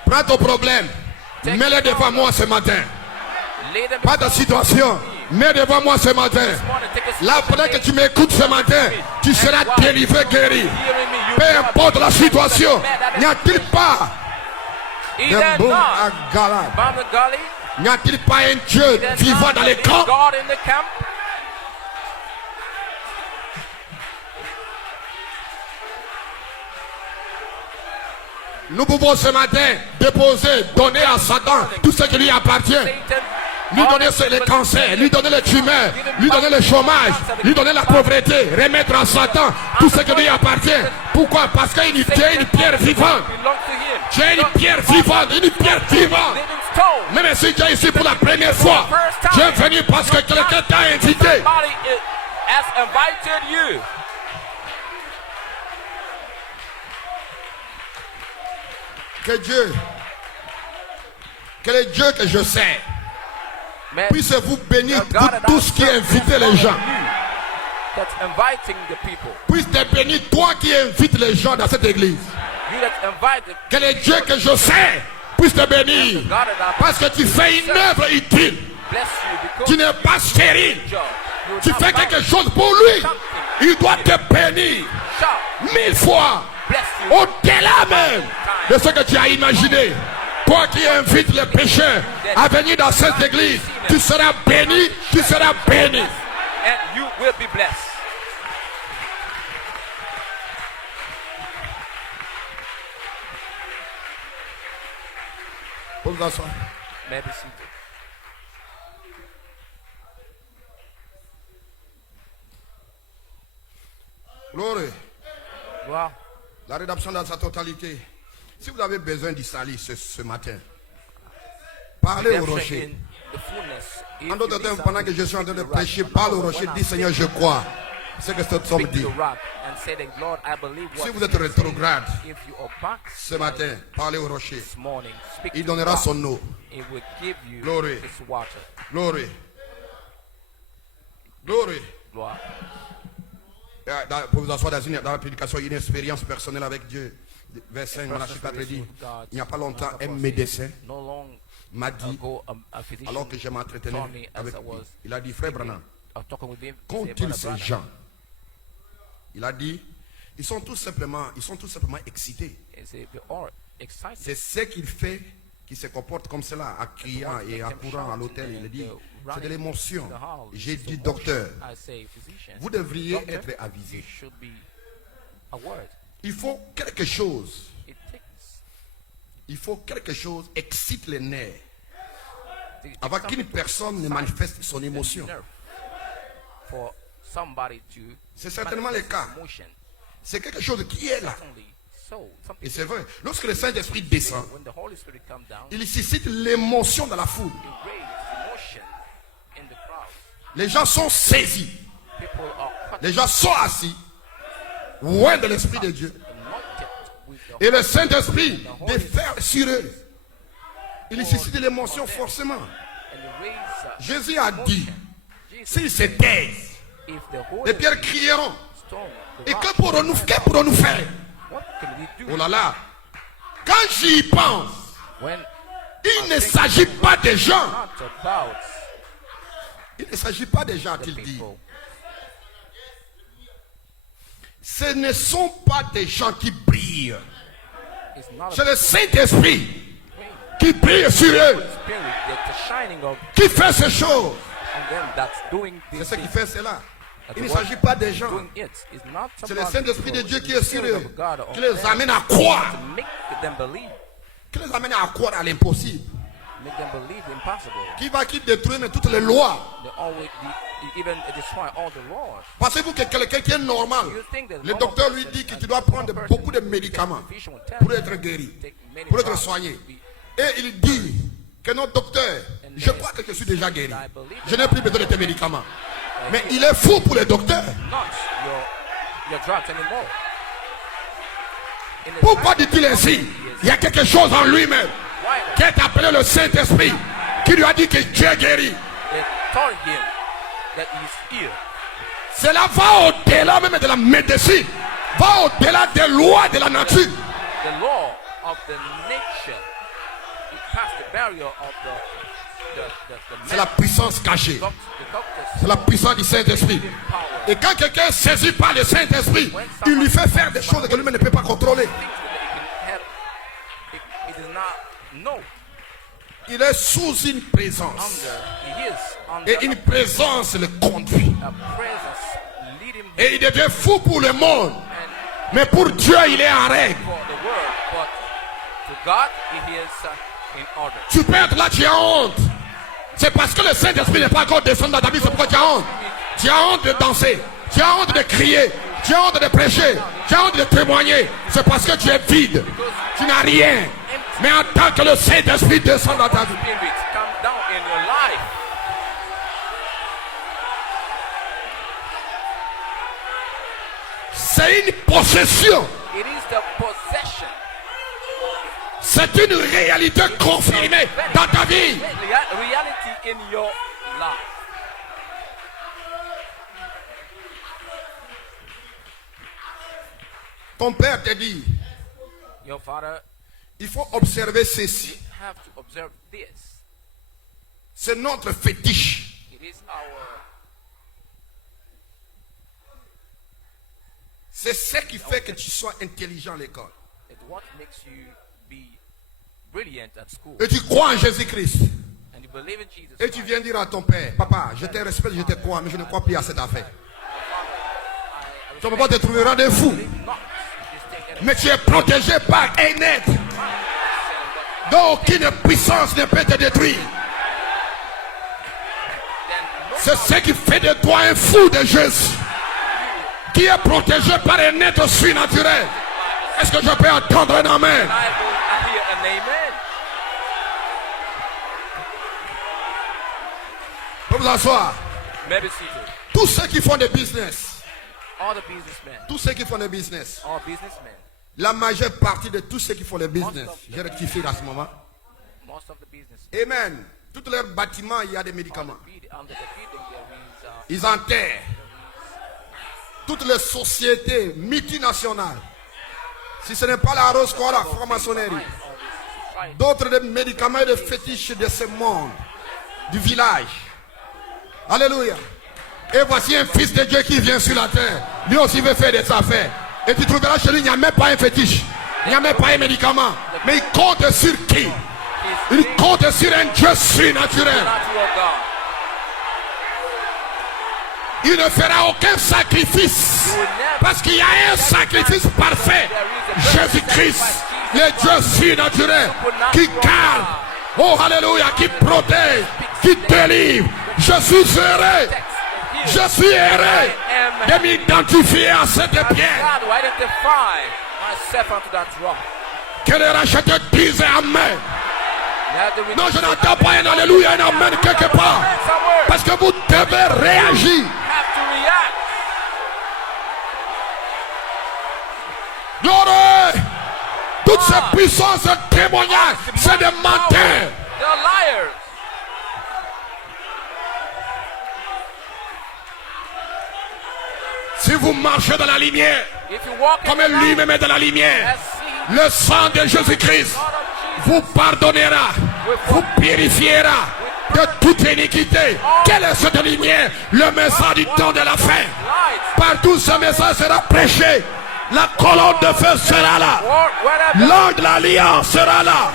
Prends ton problème, mets-le devant moi ce matin. Pas de situation, mets devant moi ce matin. Là, pendant que tu m'écoutes ce matin, tu seras délivré, guéri. Peu importe la situation, n'y a-t-il pas de boum à Galade? N'y a-t-il pas un Dieu vivant dans les camps? Nous pouvons ce matin déposer, donner à Satan tout ce qui lui appartient. Lui donner les cancers, lui donner les tumeurs, lui donner le chômage, lui donner la pauvreté, remettre à Satan tout ce qui lui appartient. Pourquoi? Parce qu'il y a une pierre vivante. Tu es une pierre vivante, une pierre vivante. Même si tu es ici pour la première fois, tu es venu parce que quelqu'un t'a invité. Que le Dieu que je sais puisse vous bénir pour tout ce qui invite les gens. Puisse te bénir toi qui invites les gens dans cette église. Que le Dieu que je sais puisse te bénir parce que tu fais une œuvre utile. Tu n'es pas stérile. Tu fais quelque chose pour lui. Il doit te bénir 1000 fois. Au-delà même de ce que tu as imaginé. Toi qui invites les pécheurs à venir dans cette église, tu seras béni, tu seras béni. And you will be blessed. Pour vous asseoir. May I be seated? Gloire. Wow. La rédaction dans sa totalité. Si vous avez besoin d'y salir ce matin, parlez au rocher. En d'autres termes, pendant que je suis en train de prêcher, parle au rocher, dis Seigneur, je crois. C'est ce que cet homme dit. Si vous êtes rétrograde ce matin, parlez au rocher. Il donnera son eau. Gloire. Gloire. Gloire. Pour vous asseoir dans la prédication, une expérience personnelle avec Dieu. Verset 5, Malachie 4 dit, il n'y a pas longtemps, un médecin m'a dit, alors que je m'entretenais avec lui, il a dit, frère Branham, qu'ont-ils ces gens? Il a dit, ils sont tout simplement excités. C'est ce qu'il fait qui se comporte comme cela, à criant et à courant à l'hôtel. Il dit, c'est de l'émotion. J'ai dit, docteur, vous devriez être avisé. Il faut quelque chose. Il faut quelque chose excite les nerfs avant qu'une personne ne manifeste son émotion. C'est certainement le cas. C'est quelque chose qui est là. Et c'est vrai. Lorsque le Saint-Esprit descend, il suscite l'émotion dans la foule. Les gens sont saisis. Les gens sont assis. Loin de l'Esprit de Dieu. Et le Saint-Esprit déferle sur eux. Il suscite l'émotion forcément. Jésus a dit, s'ils se taisent, les pierres crieront. Et que pourrons-nous faire? Oh là là. Quand j'y pense, il ne s'agit pas des gens. Il ne s'agit pas des gens, a-t-il dit. Ce ne sont pas des gens qui brillent. C'est le Saint-Esprit qui brille sur eux, qui fait ces choses. C'est ce qui fait cela. Il ne s'agit pas des gens. C'est le Saint-Esprit de Dieu qui est sur eux, qui les amène à croire. Qui les amène à croire à l'impossible. Qui détruit toutes les lois. Pensez-vous que quelqu'un qui est normal, le docteur lui dit que tu dois prendre beaucoup de médicaments pour être guéri, pour être soigné. Et il dit que non, docteur, je crois que je suis déjà guéri. Je n'ai plus besoin de tes médicaments. Mais il est fou pour les docteurs. Pourquoi dit-il ainsi? Il y a quelque chose en lui-même qui est appelé le Saint-Esprit, qui lui a dit que tu es guéri. Cela va au-delà même de la médecine, va au-delà des lois de la nature. C'est la puissance cachée. C'est la puissance du Saint-Esprit. Et quand quelqu'un est saisi par le Saint-Esprit, il lui fait faire des choses que lui-même ne peut pas contrôler. Il est sous une présence. Et une présence le conduit. Et il devient fou pour le monde. Mais pour Dieu, il est en règle. Tu peux être là, tu as honte. C'est parce que le Saint-Esprit n'est pas encore descendu dans ta vie, c'est pourquoi tu as honte. Tu as honte de danser, tu as honte de crier, tu as honte de prêcher, tu as honte de témoigner. C'est parce que tu es vide, tu n'as rien. Mais en tant que le Saint-Esprit descend dans ta vie, c'est une possession. C'est une réalité confirmée dans ta vie. Ton père te dit, il faut observer ceci. C'est notre fétiche. C'est ce qui fait que tu sois intelligent à l'école. Et tu crois en Jésus-Christ. Et tu viens dire à ton père, papa, je te respecte, je te crois, mais je ne crois plus à cette affaire. Ton papa te trouvera des fous. Mais tu es protégé par un être dont aucune puissance ne peut te détruire. C'est ce qui fait de toi un fou de Jésus, qui est protégé par un être surnaturel. Est-ce que je peux entendre un amen? Vous asseoir. Tous ceux qui font des business, tous ceux qui font des business, la majeure partie de tous ceux qui font des business, je rectifie à ce moment. Amen. Tous leurs bâtiments, il y a des médicaments. Ils enterrent. Toutes les sociétés multinationales, si ce n'est pas la rose quoi, la franc-maçonnerie, d'autres des médicaments et des fétiches de ce monde, du village. Alléluia. Et voici un fils de Dieu qui vient sur la terre. Lui aussi veut faire des affaires. Et tu trouveras chez lui, il n'y a même pas un fétiche. Il n'y a même pas un médicament. Mais il compte sur qui? Il compte sur un Dieu surnaturel. Il ne fera aucun sacrifice. Parce qu'il y a un sacrifice parfait. Jésus-Christ, le Dieu surnaturel, qui garde. Oh, alléluia, qui protège, qui délivre. Je suis heureux. Je suis heureux de m'identifier à cette pierre. Que les racheteurs disent amen. Non, je n'entends pas un alléluia, un amen quelque part. Parce que vous devez réagir. Gloire. Toutes ces puissances de témoignage, c'est des menteurs. They're liars. Si vous marchez dans la lumière, If you walk in comme the light, lui-même est dans la lumière, as he, le sang de Jésus-Christ God of Jesus, vous pardonnera, vous purifiera de toute iniquité. Quelle est cette lumière? Le message du temps de la fin. light. Partout ce message sera prêché. La colonne de feu sera là. Wherever L'ange de l'alliance sera là.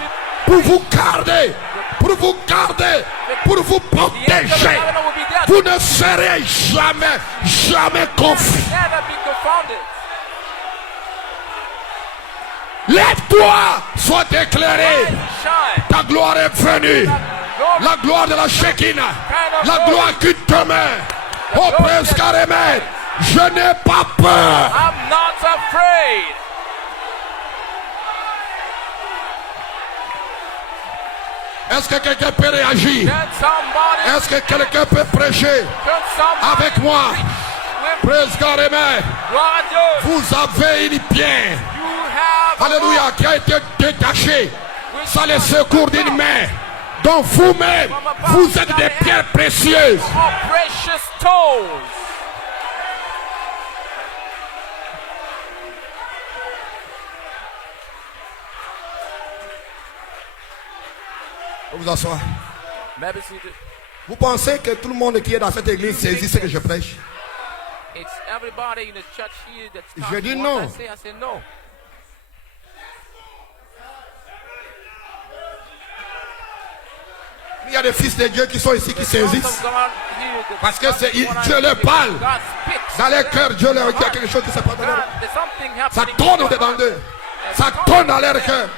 Pour vous garder. Pour vous garder. Pour vous the angel of protéger. heaven will be there, Vous ne serez jamais confus. never be confounded. Lève-toi. Sois éclairé. Shine. Ta gloire est venue. La gloire de la Shekinah. La gloire qui demeure. Oh, Prince Karemet. Je n'ai pas peur. I'm not afraid. Est-ce que quelqu'un peut réagir? Can somebody, Est-ce que quelqu'un peut prêcher can somebody avec moi? with Prince Karemet. God? Vous avez une pierre. You have Alléluia. Qui a été détachée. Sans le secours d'une main. Donc vous-même, vous êtes des pierres précieuses. all precious stones. Vous asseoir. Maybe see the, Vous pensez que tout le monde qui est dans cette église saisit ce que je prêche? it's everybody in the church here that's Je dis what non. I say no. Il y a des fils de Dieu qui sont ici qui saisissent. Sons of God here, the Parce que sons c'est of God Dieu are leur here. parle. God speaks. Dans les cœurs, Dieu leur dit qu'il y a quelque chose qui se passe dans leur God, there's something Ça happening tourne in au-dedans your d'eux. Ça tourne dans leur cœur.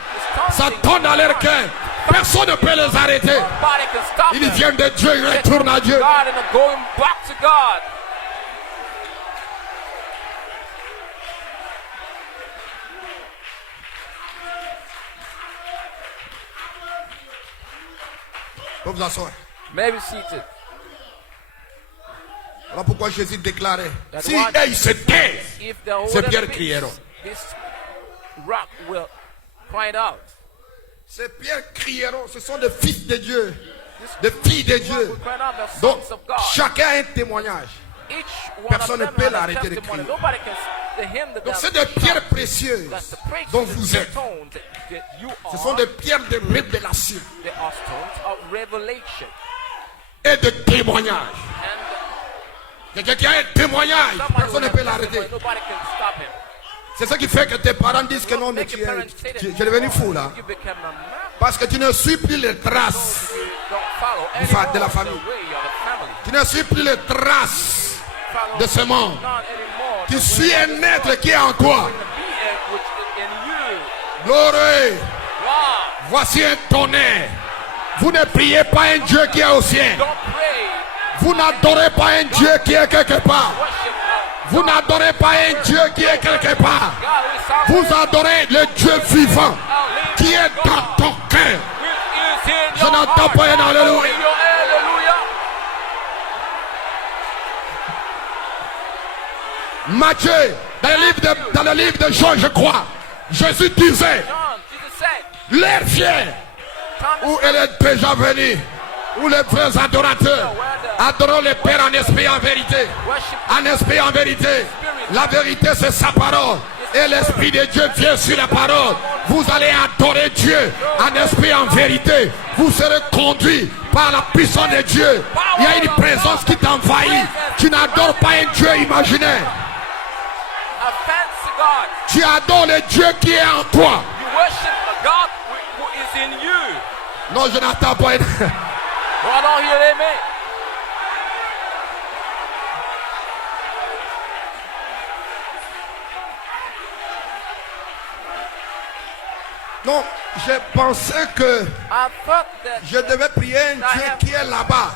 Ça tourne dans leur cœur. Personne ne peut les arrêter. Nobody can stop Ils them. viennent de Dieu, ils retournent à Dieu. God and are going back to God. Vous vous asseoir. Maybe seated. Voilà pourquoi Jésus déclarait, That si what- ils se taisent, If the ces older pierres speaks, crieront. this rock will cry out. Ces pierres crieront, ce sont des fils de Dieu, des filles de Rock Dieu. will cry out the Donc, sons of God. chacun a un témoignage. Each one personne of ne them peut has a l'arrêter de testimony. crier. Nobody can the hymn that Donc, does c'est des pierres précieuses that's the precious dont vous êtes. stones that you Ce are. sont des pierres de révélation They are stones of revelation. et de témoignage. And Quelqu'un qui a un témoignage, somebody personne will ne have peut l'arrêter. testimony. Nobody can stop him. C'est ce qui fait que tes parents disent que non, mais Make tu your es, parents say that tu es devenu fou là. you become a man. Parce que tu ne suis plus les traces. You don't follow fa- de la anymore famille. the way of the family. Tu ne suis plus les traces Follow de ce monde. not anymore. Tu suis un être qui est en toi. The being which is in you. Gloire. Wow. Voici un tonnerre. Vous ne priez pas un Dieu qui est au ciel. Don't pray. Vous n'adorez pas un Dieu qui est quelque part. Worship Vous n'adorez pas un Dieu qui est quelque part. God. Vous adorez le Dieu vivant qui est dans ton cœur. Je n'entends pas un alléluia. Matthieu, dans le livre de Jean, je crois, Jésus disait, l'air fier, où elle est déjà venue, où les vrais adorateurs adorent le Père en esprit et en vérité. En esprit et en vérité. La vérité, c'est sa parole. Et l'Esprit de Dieu vient sur la parole. Vous allez adorer Dieu en esprit et en vérité. Vous serez conduit par la puissance de Dieu. Il y a une présence qui t'envahit. Tu n'adores pas un Dieu imaginaire. Tu adores le Dieu qui est en toi. Non, je n'entends pas. Non, je pensais que je devais prier un Dieu qui est là-bas.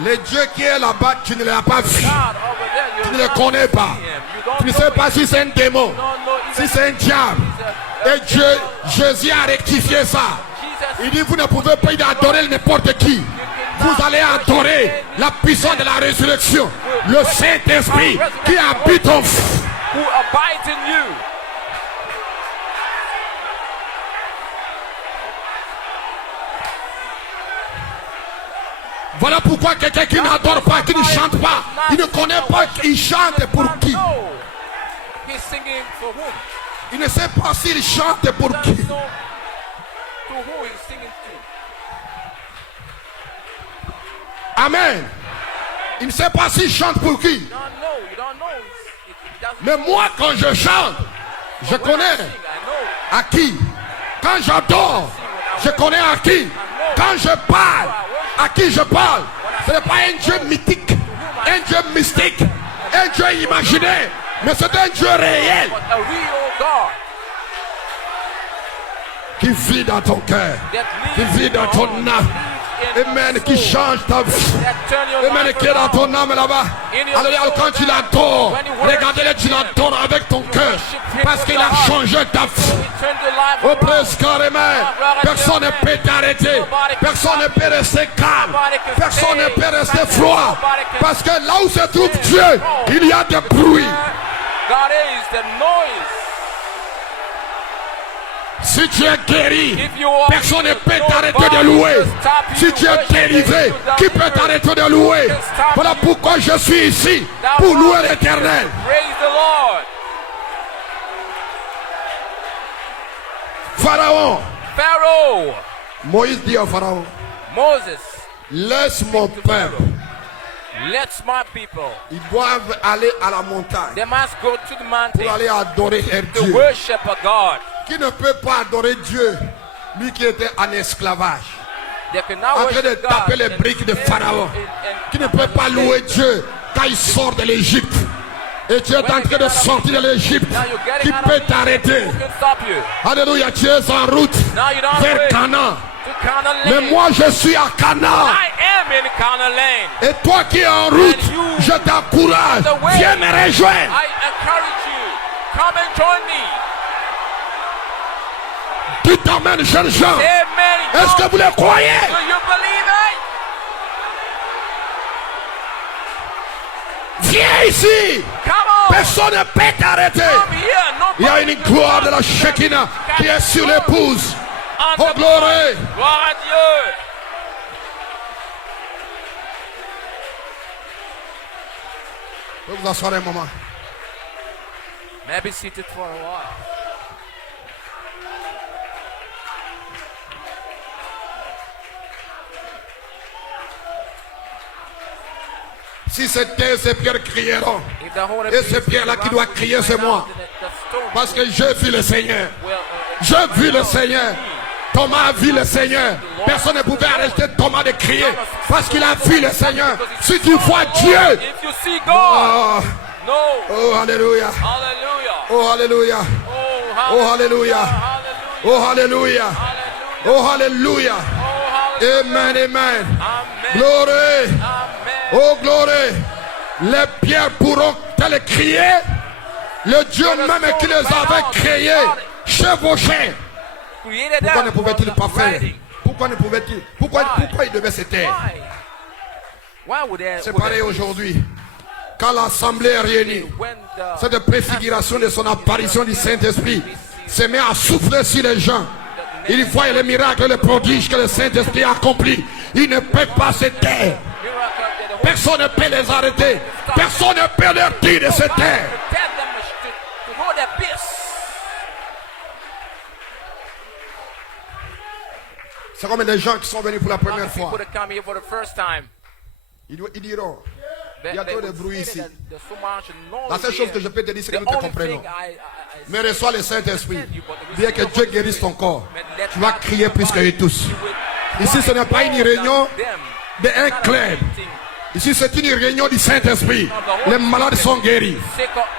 Le Dieu qui est là-bas, tu ne l'as pas vu. Tu ne le connais pas. Tu ne sais pas si c'est un démon, si c'est un diable. Et Dieu, Jésus a rectifié ça. Il dit, vous ne pouvez pas adorer n'importe qui. Vous allez adorer la puissance de la résurrection. Le Saint-Esprit qui habite en vous. who abides in you. Voilà pourquoi quelqu'un qui n'adore pas, qui ne chante pas, il ne connaît pas qu'il chante pour qui. No. He's singing for whom? Il ne sait pas s'il chante pour qui. Doesn't know to who he's singing to. Amen. Il ne sait pas s'il chante pour qui. You don't know. You don't know. It doesn't Mais moi, quand je chante, je connais sing. I know. à qui. Quand j'adore, je connais à qui. Quand je parle, à qui je parle. Ce n'est pas un Dieu mythique, un Dieu mystique, un Dieu imaginaire, mais c'est un Dieu réel But a real God qui vit dans ton cœur, that qui lives vit in dans your ton heart, âme. lives in Amen, your qui soul, change ta vie. that turn your Amen, life qui est dans around. ton âme là-bas. Alléluia, quand tu l'adores, regardez-le, tu l'adores avec ton cœur. Parce qu'il a changé ta vie. He turned your life Oh, around. presque carrément. Personne ne peut t'arrêter. Personne ne peut rester calme. Personne ne peut rester froid. Parce que là où se trouve Dieu, il y a des bruits. God is the noise. Si tu es guéri, If you are personne ne peut t'arrêter de nobody louer. can stop you Si tu es worshiping délivré, you, qui peut t'arrêter de louer? Voilà pourquoi je suis ici, pour louer l'Éternel. Praise the Lord. Pharaon, Pharaoh, Moïse dit au Pharaon, Moses, laisse mon peuple. let my people. Ils doivent aller à la montagne They must go to the pour mountain aller adorer leur to Dieu. worship a God. Qui ne peut pas adorer Dieu, lui qui était en esclavage, They cannot en train de worship God. taper les and- briques de Pharaon, and- qui ne peut pas louer Dieu quand il sort de l'Égypte. Et tu es en train de sortir de l'Égypte. Now you're getting Qui out peut of t'arrêter? Who can stop you? Alléluia, tu es en route Now you don't vers wait Canaan. to Canaan Mais land. moi je suis à Canaan. I am in Canaan land. Et toi qui es en route, je t'encourage. Viens me rejoindre. I encourage you. Come and join me. Tu t'emmènes, jeunes gens. Amen. Est-ce que vous le croyez? Do you believe it? Viens ici. Come on. Personne ne peut t'arrêter. Come here. Il y a Nobody une gloire de la Shekinah qui est sur l'épouse. on Oh the gloire. Gloire à Dieu. Vous vous asseoir un moment. May I be seated for a while? Si c'était ces pierres crieront. If the Holy Et ce Spirit pierre-là qui doit crier, c'est moi. the stone Parce que j'ai vu le Seigneur. will, J'ai vu le Seigneur. Thomas a vu le Seigneur. Personne ne pouvait arrêter Thomas de crier. Parce qu'il a vu le Seigneur. Si tu vois Dieu. If you see God, Oh, no. oh alléluia. Hallelujah. Oh alléluia. Oh alléluia. Oh alléluia. Oh alléluia. Oh, hallelujah. Amen, amen. Amen. Gloire. Amen. Oh gloire. Les pierres pourront elles crier. Le Dieu même qui les avait créés, chevauchés. Created Pourquoi them ne pouvait-il pas from faire? writing. Pourquoi ne pouvait-il? Pourquoi il devait se taire? Why would they? C'est pareil aujourd'hui. Quand l'assemblée est réunie, When the cette préfiguration de son apparition du Saint-Esprit se met à souffler sur les gens. Il voit les miracles et les prodiges que le Saint-Esprit a accomplis. Il ne peut pas se taire. Personne ne peut les arrêter. Personne ne peut leur dire de se taire. Tell them to hold their peace. C'est comme les gens qui sont venus pour la première fois. People that come here for the first time. Ils diront, il y a They trop de would bruit say ici. that there's so much noise La seule chose here. que je peux te dire, c'est que The nous te only comprenons. thing Mais reçois le Saint-Esprit. Bien que Dieu guérisse ton corps, tu vas crier plus que tous. Ici, ce n'est pas une réunion d'un club. Ici, c'est une réunion du Saint-Esprit. Les malades sont guéris.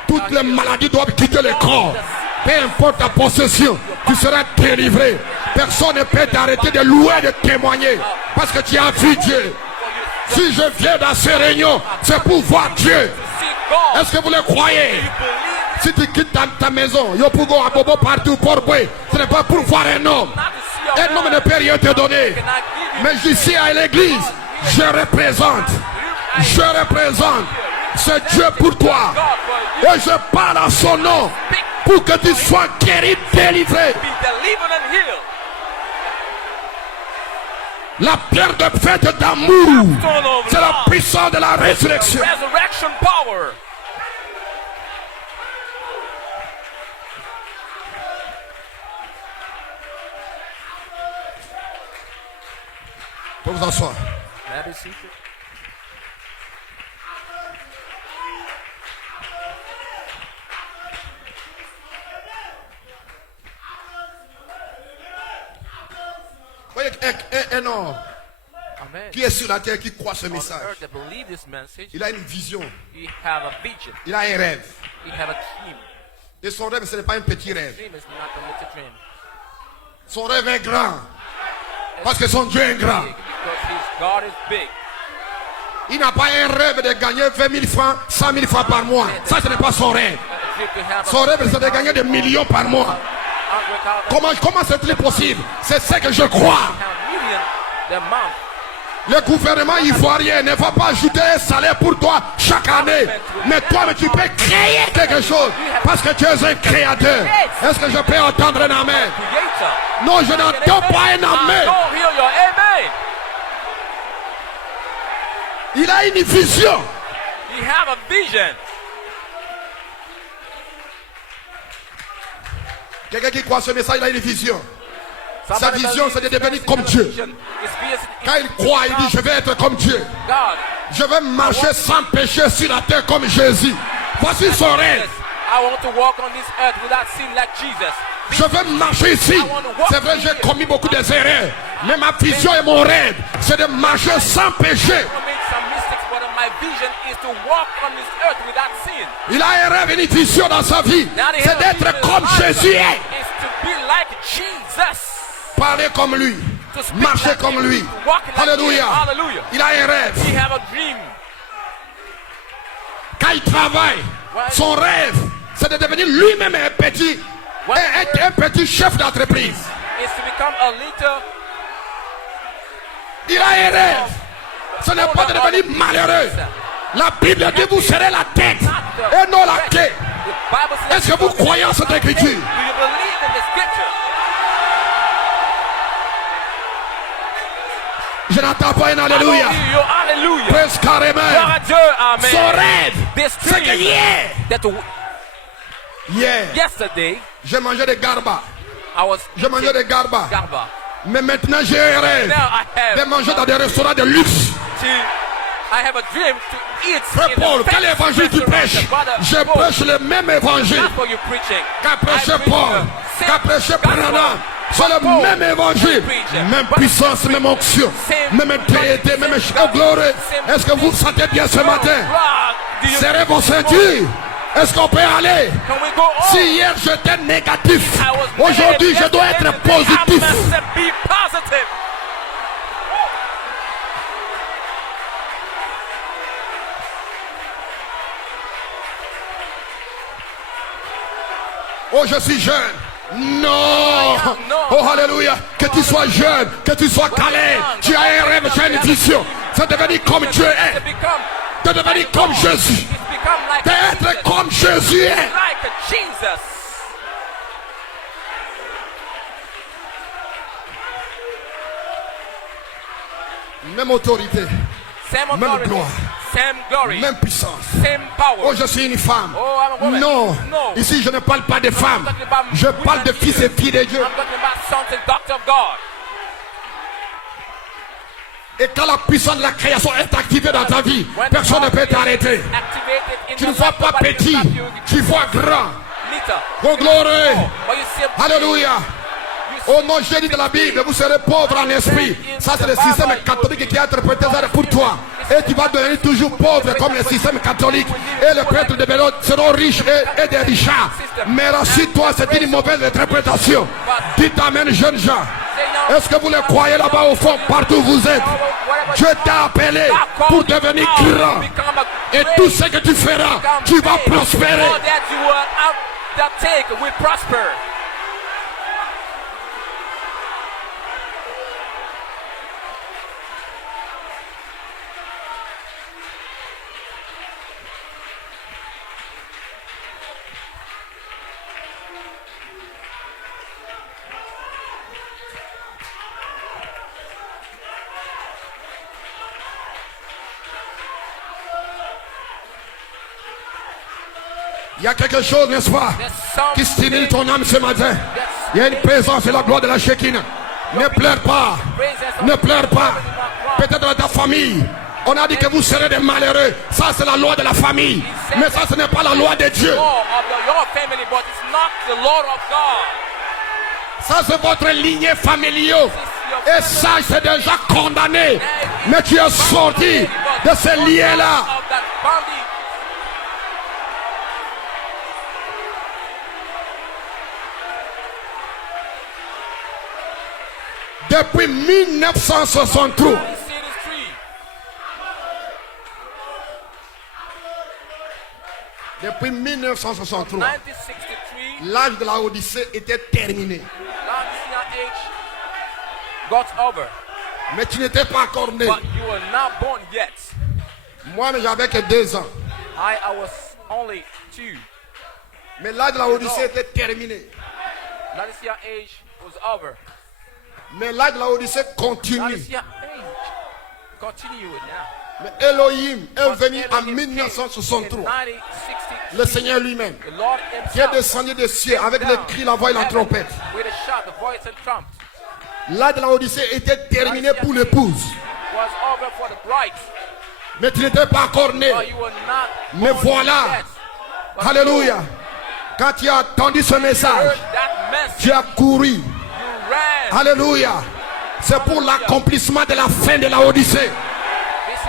Toutes les maladies doivent quitter le corps. Peu importe ta possession, tu seras délivré. Personne ne peut t'arrêter de louer, de témoigner. Parce que tu as vu Dieu. Si je viens dans ces réunions, c'est pour voir Dieu. Est-ce que vous le croyez? Si tu quittes ta maison, yo pour go à bobo partout pour boire, ce n'est pas pour voir un homme. Un homme ne peut rien te donner. Mais ici à l'église, je représente C'est Dieu pour toi. Et je parle en son nom pour que tu sois guéri, délivré. La pierre de fête d'amour, c'est la puissance de la résurrection. Pour vous asseoir. Voyez un homme qui est sur la terre, qui croit ce message. Il a une vision. Il a un rêve. Et son rêve, ce n'est pas un petit rêve. Son rêve est grand. Parce que son Dieu est grand. Il n'a pas un rêve de gagner 20 000 francs, 100 000 francs par mois. Ça, ce n'est pas son rêve. Son rêve, c'est de gagner des millions par mois. Comment c'est-il possible? C'est ce que je crois. Le gouvernement ivoirien ne va pas ajouter un salaire pour toi chaque année. Mais toi, tu peux créer quelque chose. Parce que tu es un créateur. Est-ce que je peux entendre un amen? Non, je n'entends pas un amen. Il a une vision. Quelqu'un qui croit ce message, il a une vision. Sa vision, c'est de devenir comme Dieu. Quand il croit, il dit, je vais être comme Dieu. Je vais marcher sans péché sur la terre comme Jésus. Voici son rêve. Je vais marcher ici. C'est vrai, j'ai commis beaucoup d'erreurs. Mais ma vision et mon rêve, c'est de marcher sans péché. Il a un rêve et une vision dans sa vie. C'est d'être comme Jésus est. Parler comme lui. Marcher comme lui. Alléluia. Il a un rêve. Quand il travaille, son rêve, c'est de devenir lui-même un petit chef d'entreprise. Il a un rêve. Ce n'est pas de devenir malheureux. La Bible dit vous serez la tête et non la queue. Est-ce que vous croyez en cette écriture? Je n'entends pas un alléluia. Presque carrément. Son rêve, c'est que hier, j'ai mangé des garba. J'ai mangé des garba. Mais maintenant j'ai un rêve de manger dans des restaurants de luxe. Frère Paul, quel évangile tu prêches? Je prêche le même évangile qu'a prêché Paul, qu'a prêché Branham. C'est le même évangile, même puissance, même onction, même piété, même gloire. Est-ce que vous sentez bien ce matin? Serrez vos ceintures. Est-ce qu'on peut aller? Si hier j'étais négatif, aujourd'hui je dois être positif. Oh, je suis jeune. Non. Oh, alléluia. Que tu sois jeune, que tu sois calé. Tu as un rêve, tu as une vision. C'est devenir comme Dieu est. De devenir comme Jésus. D'être comme Jésus est. Même autorité. Même gloire. Même puissance. Oh, je suis une femme. Non. Ici, je ne parle pas de femmes. Je parle de fils et filles de Dieu. Et quand la puissance de la création est activée dans ta vie, personne ne peut t'arrêter. Tu ne vois pas petit, tu vois grand. Oh, gloire. Alléluia. Au nom Jésus de la Bible, vous serez pauvre en esprit. Ça, c'est le système catholique qui a interprété ça pour toi. Et tu vas devenir toujours pauvre comme le système catholique. Et les prêtres de Bélo seront riches et des richards. Mais rassure-toi, c'est une mauvaise interprétation. Dites amen, jeunes gens. Est-ce que vous le croyez là-bas au fond, partout où vous êtes? Dieu t'a appelé pour devenir grand. Et tout ce que tu feras, tu vas prospérer. Il y a quelque chose, n'est-ce pas, qui stimule ton âme ce matin. Il y a une présence et la gloire de la Shekinah. Ne pleure pas. Ne pleure pas. Peut-être dans ta famille, on a dit que vous serez des malheureux. Ça, c'est la loi de la famille. Mais ça, ce n'est pas la loi de Dieu. Ça, c'est votre lignée familiale. Et ça, c'est déjà condamné. Mais tu es sorti de ce lien-là. Depuis 1963. Depuis 1963, l'âge de la Odyssée était terminé. Mais tu n'étais pas encore né. Moi, mais j'avais que 2 ans. Mais l'âge de la Odyssée était terminé. Mais l'âge de la Odyssée continue. Mais Elohim est venu en 1963. Le Seigneur lui-même, qui est descendu des cieux avec le cri, la voix et la trompette. L'âge de la Odyssée était terminé pour l'épouse. Mais tu n'étais pas encore né. Mais voilà. Alléluia. Quand tu as entendu ce message, tu as couru. Alléluia. C'est pour l'accomplissement de la fin de la Odyssée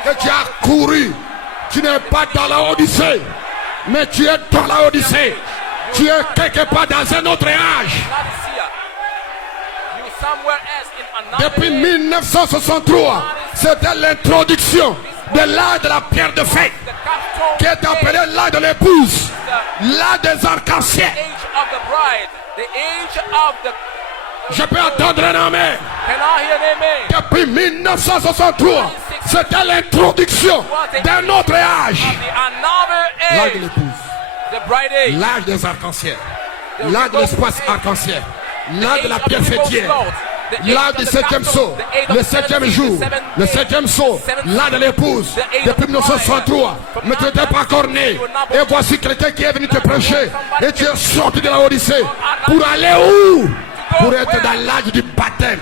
que tu as couru. Tu n'es pas dans la Odyssée, mais tu es dans la Odyssée. Tu es quelque part dans un autre âge. Depuis 1963, c'était l'introduction de l'âge de la pierre de fête, qui est appelé l'âge de l'épouse, l'âge des arcs-en-ciel. Je peux entendre un amen. Depuis 1963, c'était l'introduction d'un autre âge. L'âge de l'épouse, l'âge des arcs-en-ciel, l'âge de l'espace arc-en-ciel, l'âge de la pierre fêtière, l'âge du 7e saut, le 7e jour, le 7e saut, l'âge de l'épouse. Depuis 1963, mais tu n'étais pas encore né. Et voici quelqu'un qui est venu te prêcher. Et tu es sorti de la Odyssée. Pour aller où? Pour être dans l'âge du baptême.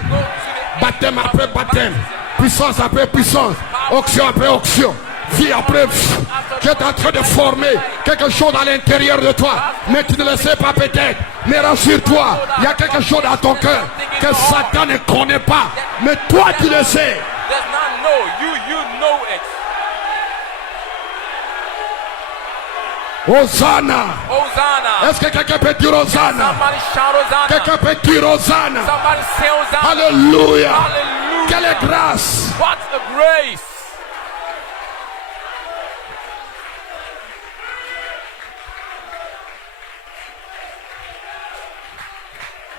Baptême après baptême. Puissance après puissance. Onction après onction. Vie après vie. Tu es en train de former quelque chose à l'intérieur de toi. Mais tu ne le sais pas peut-être. Mais rassure-toi, il y a quelque chose dans ton cœur que Satan ne connaît pas. Mais toi tu le sais. Hosanna. Est-ce que quelqu'un peut dire Hosanna? Quelqu'un peut dire Hosanna? Alléluia. Quelle grâce. What a grace.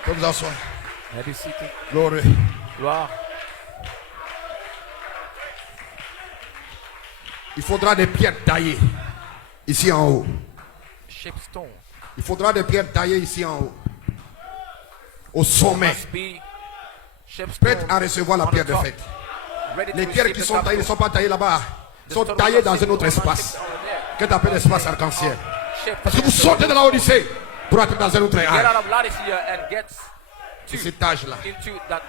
Vous vous asseoir. Glory. Gloire. Il faudra des pierres taillées ici en haut. Il faudra des pierres taillées ici en haut. Au sommet. Prête à recevoir la pierre de fête. Les pierres qui sont taillées ne sont pas taillées là-bas. Elles sont taillées dans un autre espace. Que tu appelles l'espace arc-en-ciel. Parce que vous sortez de la Odyssée pour être dans un autre âge. Et cet âge-là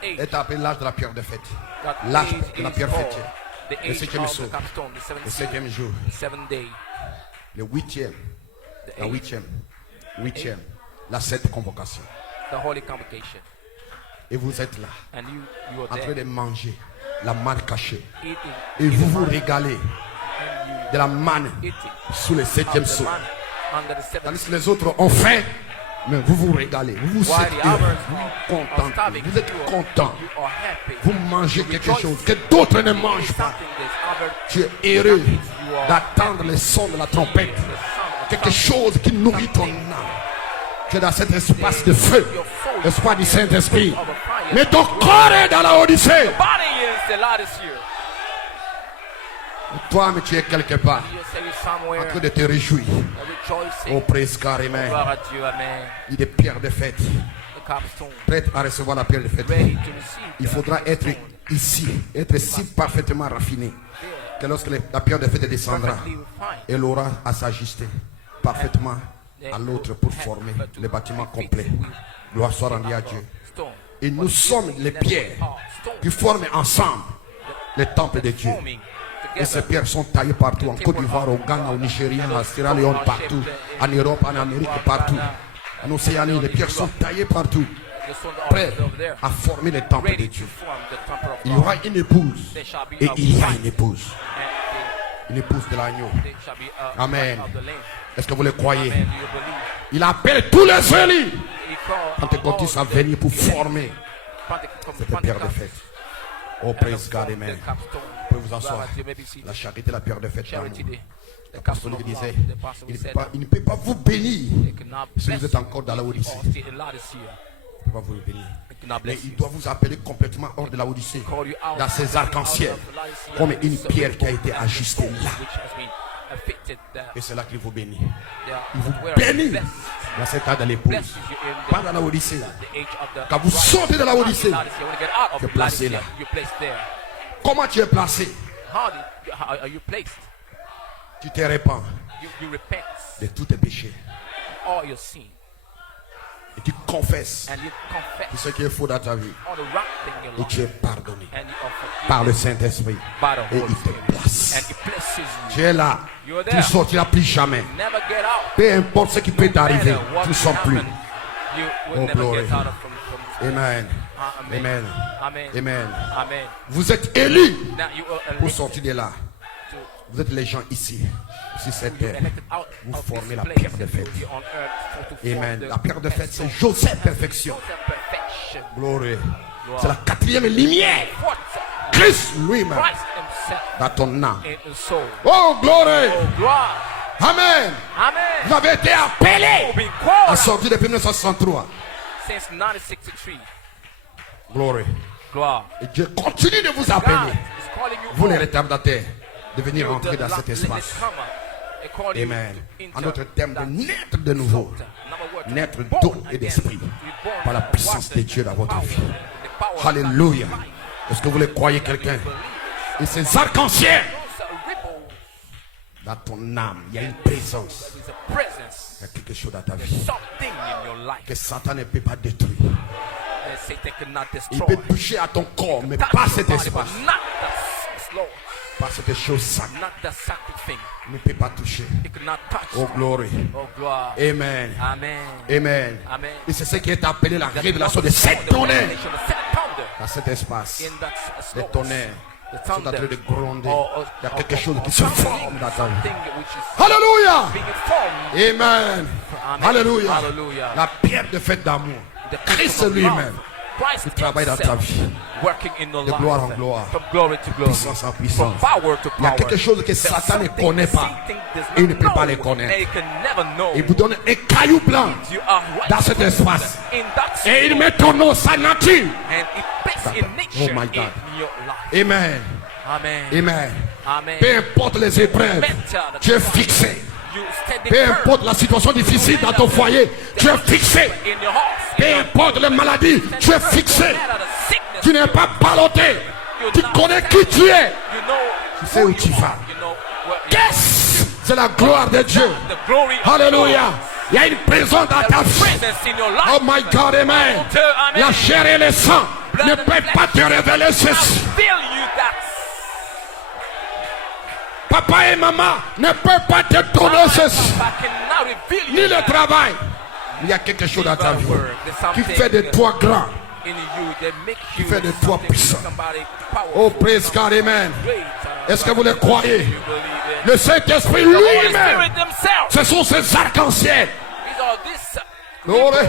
est appelé l'âge de la pierre de fête. L'âge de la pierre fêtière. Le 7e saut. Le 7e jour. Le 8e. La 8e. La 7e convocation. Et vous êtes là, en train de manger la manne cachée. Et vous vous régalez de la manne sous le 7e saut. Tandis que les autres ont faim, mais vous vous régalez. Vous vous êtes heureux, vous contentez, vous êtes content. Vous mangez quelque chose que d'autres ne mangent pas. Tu es heureux d'attendre le son de la trompette. Quelque chose qui nourrit ton âme. Que dans cet espace de feu, l'espoir du Saint-Esprit. Mais ton corps est dans la Odyssée. Toi, mais tu es quelque part en train de te réjouir. Oh, praise God, amen. Il est pierre de fête. Prête à recevoir la pierre de fête. Il faudra être ici, être si parfaitement raffiné que lorsque la pierre de fête descendra, elle aura à s'ajuster parfaitement à l'autre pour former le bâtiment complet. Gloire soit rendue à Dieu. Et nous sommes les pierres qui forment ensemble le temple de Dieu. Et ces pierres sont taillées partout, en Côte d'Ivoire, au Ghana, au Nigeria, en Sierra Leone, partout, en Europe, en Amérique, partout. En Océanie, les pierres sont taillées partout, prêtes à former le temple de Dieu. Il y aura une épouse et il y a une épouse. Une épouse de l'agneau. Amen. Est-ce que vous le croyez? Il appelle tous les élus pentecôtistes à venir pour former cette pierre de fête. Oh, praise God, amen. Vous pouvez vous asseoir. La charité, la pierre de fête. L'apôtre disait, il ne peut pas vous bénir si vous êtes encore dans la Odyssée. Il ne peut pas vous bénir. Mais il doit vous appeler complètement hors de la Odyssée, dans ces arcs-en-ciel, comme une pierre qui a été ajustée là. Et c'est là qu'il vous bénit. Il vous bénit dans cet état de l'épouse, pas dans la Odyssée. Quand vous sortez de la Odyssée, tu es placé là. Comment tu es placé? Tu te répands de tous tes péchés. Et tu confesses tout ce qui est faux dans ta vie. Et tu es pardonné par le Saint-Esprit. Et il te place. Tu es là. Tu ne sortiras plus jamais. Peu importe ce qui peut t'arriver, tu ne sors plus. Oh, glory. Amen. Amen. Amen. Vous êtes élus pour sortir de là. Vous êtes les gens ici. Sur cette terre, vous formez la pierre de fête. Amen. La pierre de fête, c'est Joseph Perfection. Glory. C'est la quatrième lumière. Christ lui-même dans ton âme. Oh, glory. Amen. Vous avez été appelé à sortir depuis 1963. Glory. Et Dieu continue de vous appeler. Vous les retardataires, de venir entrer dans cet espace. Amen. En d'autres termes, de naître de nouveau. Naître d'eau et d'esprit. Par la puissance de Dieu dans votre vie. Alléluia. Est-ce que vous le croyez, quelqu'un? Et ces arcs-en-ciel, dans ton âme, il y a une présence. Il y a quelque chose dans ta vie que Satan ne peut pas détruire. Il peut toucher à ton corps, mais pas cet espace. Pas cette chose sacrée. Il ne peut pas toucher. Oh, glory. Amen. Amen. Et c'est ce qui est appelé la révélation de sept tonnerres. Dans cet espace, les tonnerres sont en train de gronder. Il y a quelque chose qui se forme dans ta vie. Alléluia. Amen. Alléluia. La pierre de fête d'amour. Christ lui-même. Il travaille dans ta vie. De gloire en gloire. Puissance en puissance. Il y a quelque chose que Satan ne connaît pas. Il ne peut pas le connaître. Il vous donne un caillou blanc dans cet espace. Et il met ton nom, sa nature. Oh my God. Amen. Amen. Peu importe les épreuves, tu es fixé. Peu importe la situation difficile dans ton foyer, tu es fixé. Peu importe les maladies, tu es fixé. Tu n'es pas ballotté. Tu connais qui tu es. Tu sais où tu vas. Qu'est-ce? C'est la gloire de Dieu. Alléluia. Il y a une présence dans ta vie. Oh my God, amen. La chair et le sang ne peuvent pas te révéler ceci. Papa et maman ne peuvent pas te donner ceci. Ni le travail. Il y a quelque chose dans ta vie qui fait de toi grand. Qui fait de toi puissant. Oh, praise God, amen. Est-ce que vous le croyez? Le Saint-Esprit lui-même, ce sont ces arcs-en-ciel. Glory.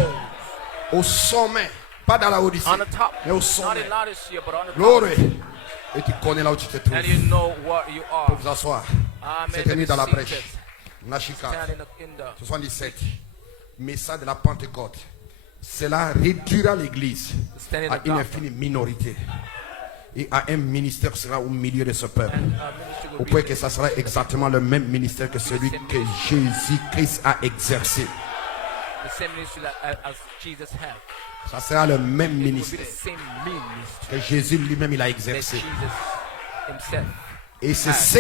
Au sommet, pas dans la Odyssée, mais au sommet. Glory. Et tu connais là où tu te trouves. Pour vous asseoir. Cette nuit dans la brèche. Nashika 77. Message de la Pentecôte. Cela réduira l'église à une infinie minorité. Et à un ministère sera au milieu de ce peuple. Au point que ça sera exactement le même ministère que celui que Jésus-Christ a exercé. Ça sera le même ministère que Jésus lui-même il a exercé. Et c'est ce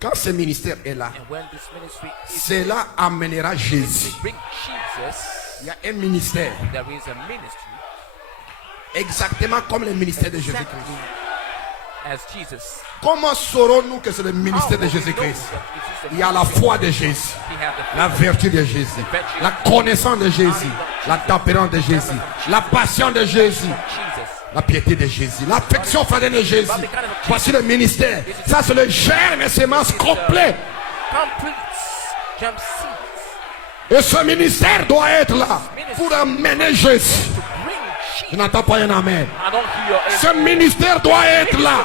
Quand ce ministère est là, And when this ministry is cela amènera Jésus. bring Jesus, Il y a un ministère, there is a ministry exactement comme le ministère de Jésus-Christ. as Jesus. Comment saurons-nous que c'est le ministère de Jésus-Christ? Il y a la foi de Jésus, la vertu de Jésus, la connaissance de Jésus, la tempérance de Jésus, la passion de Jésus, la piété de Jésus, l'affection fraternelle de Jésus. Voici le ministère. Ça, c'est le germe et semence complet. Complete jump seeds Et ce ministère doit être là pour amener Jésus. to bring Je Jesus. n'entends pas un amen. I don't hear Ce amen. ministère doit être là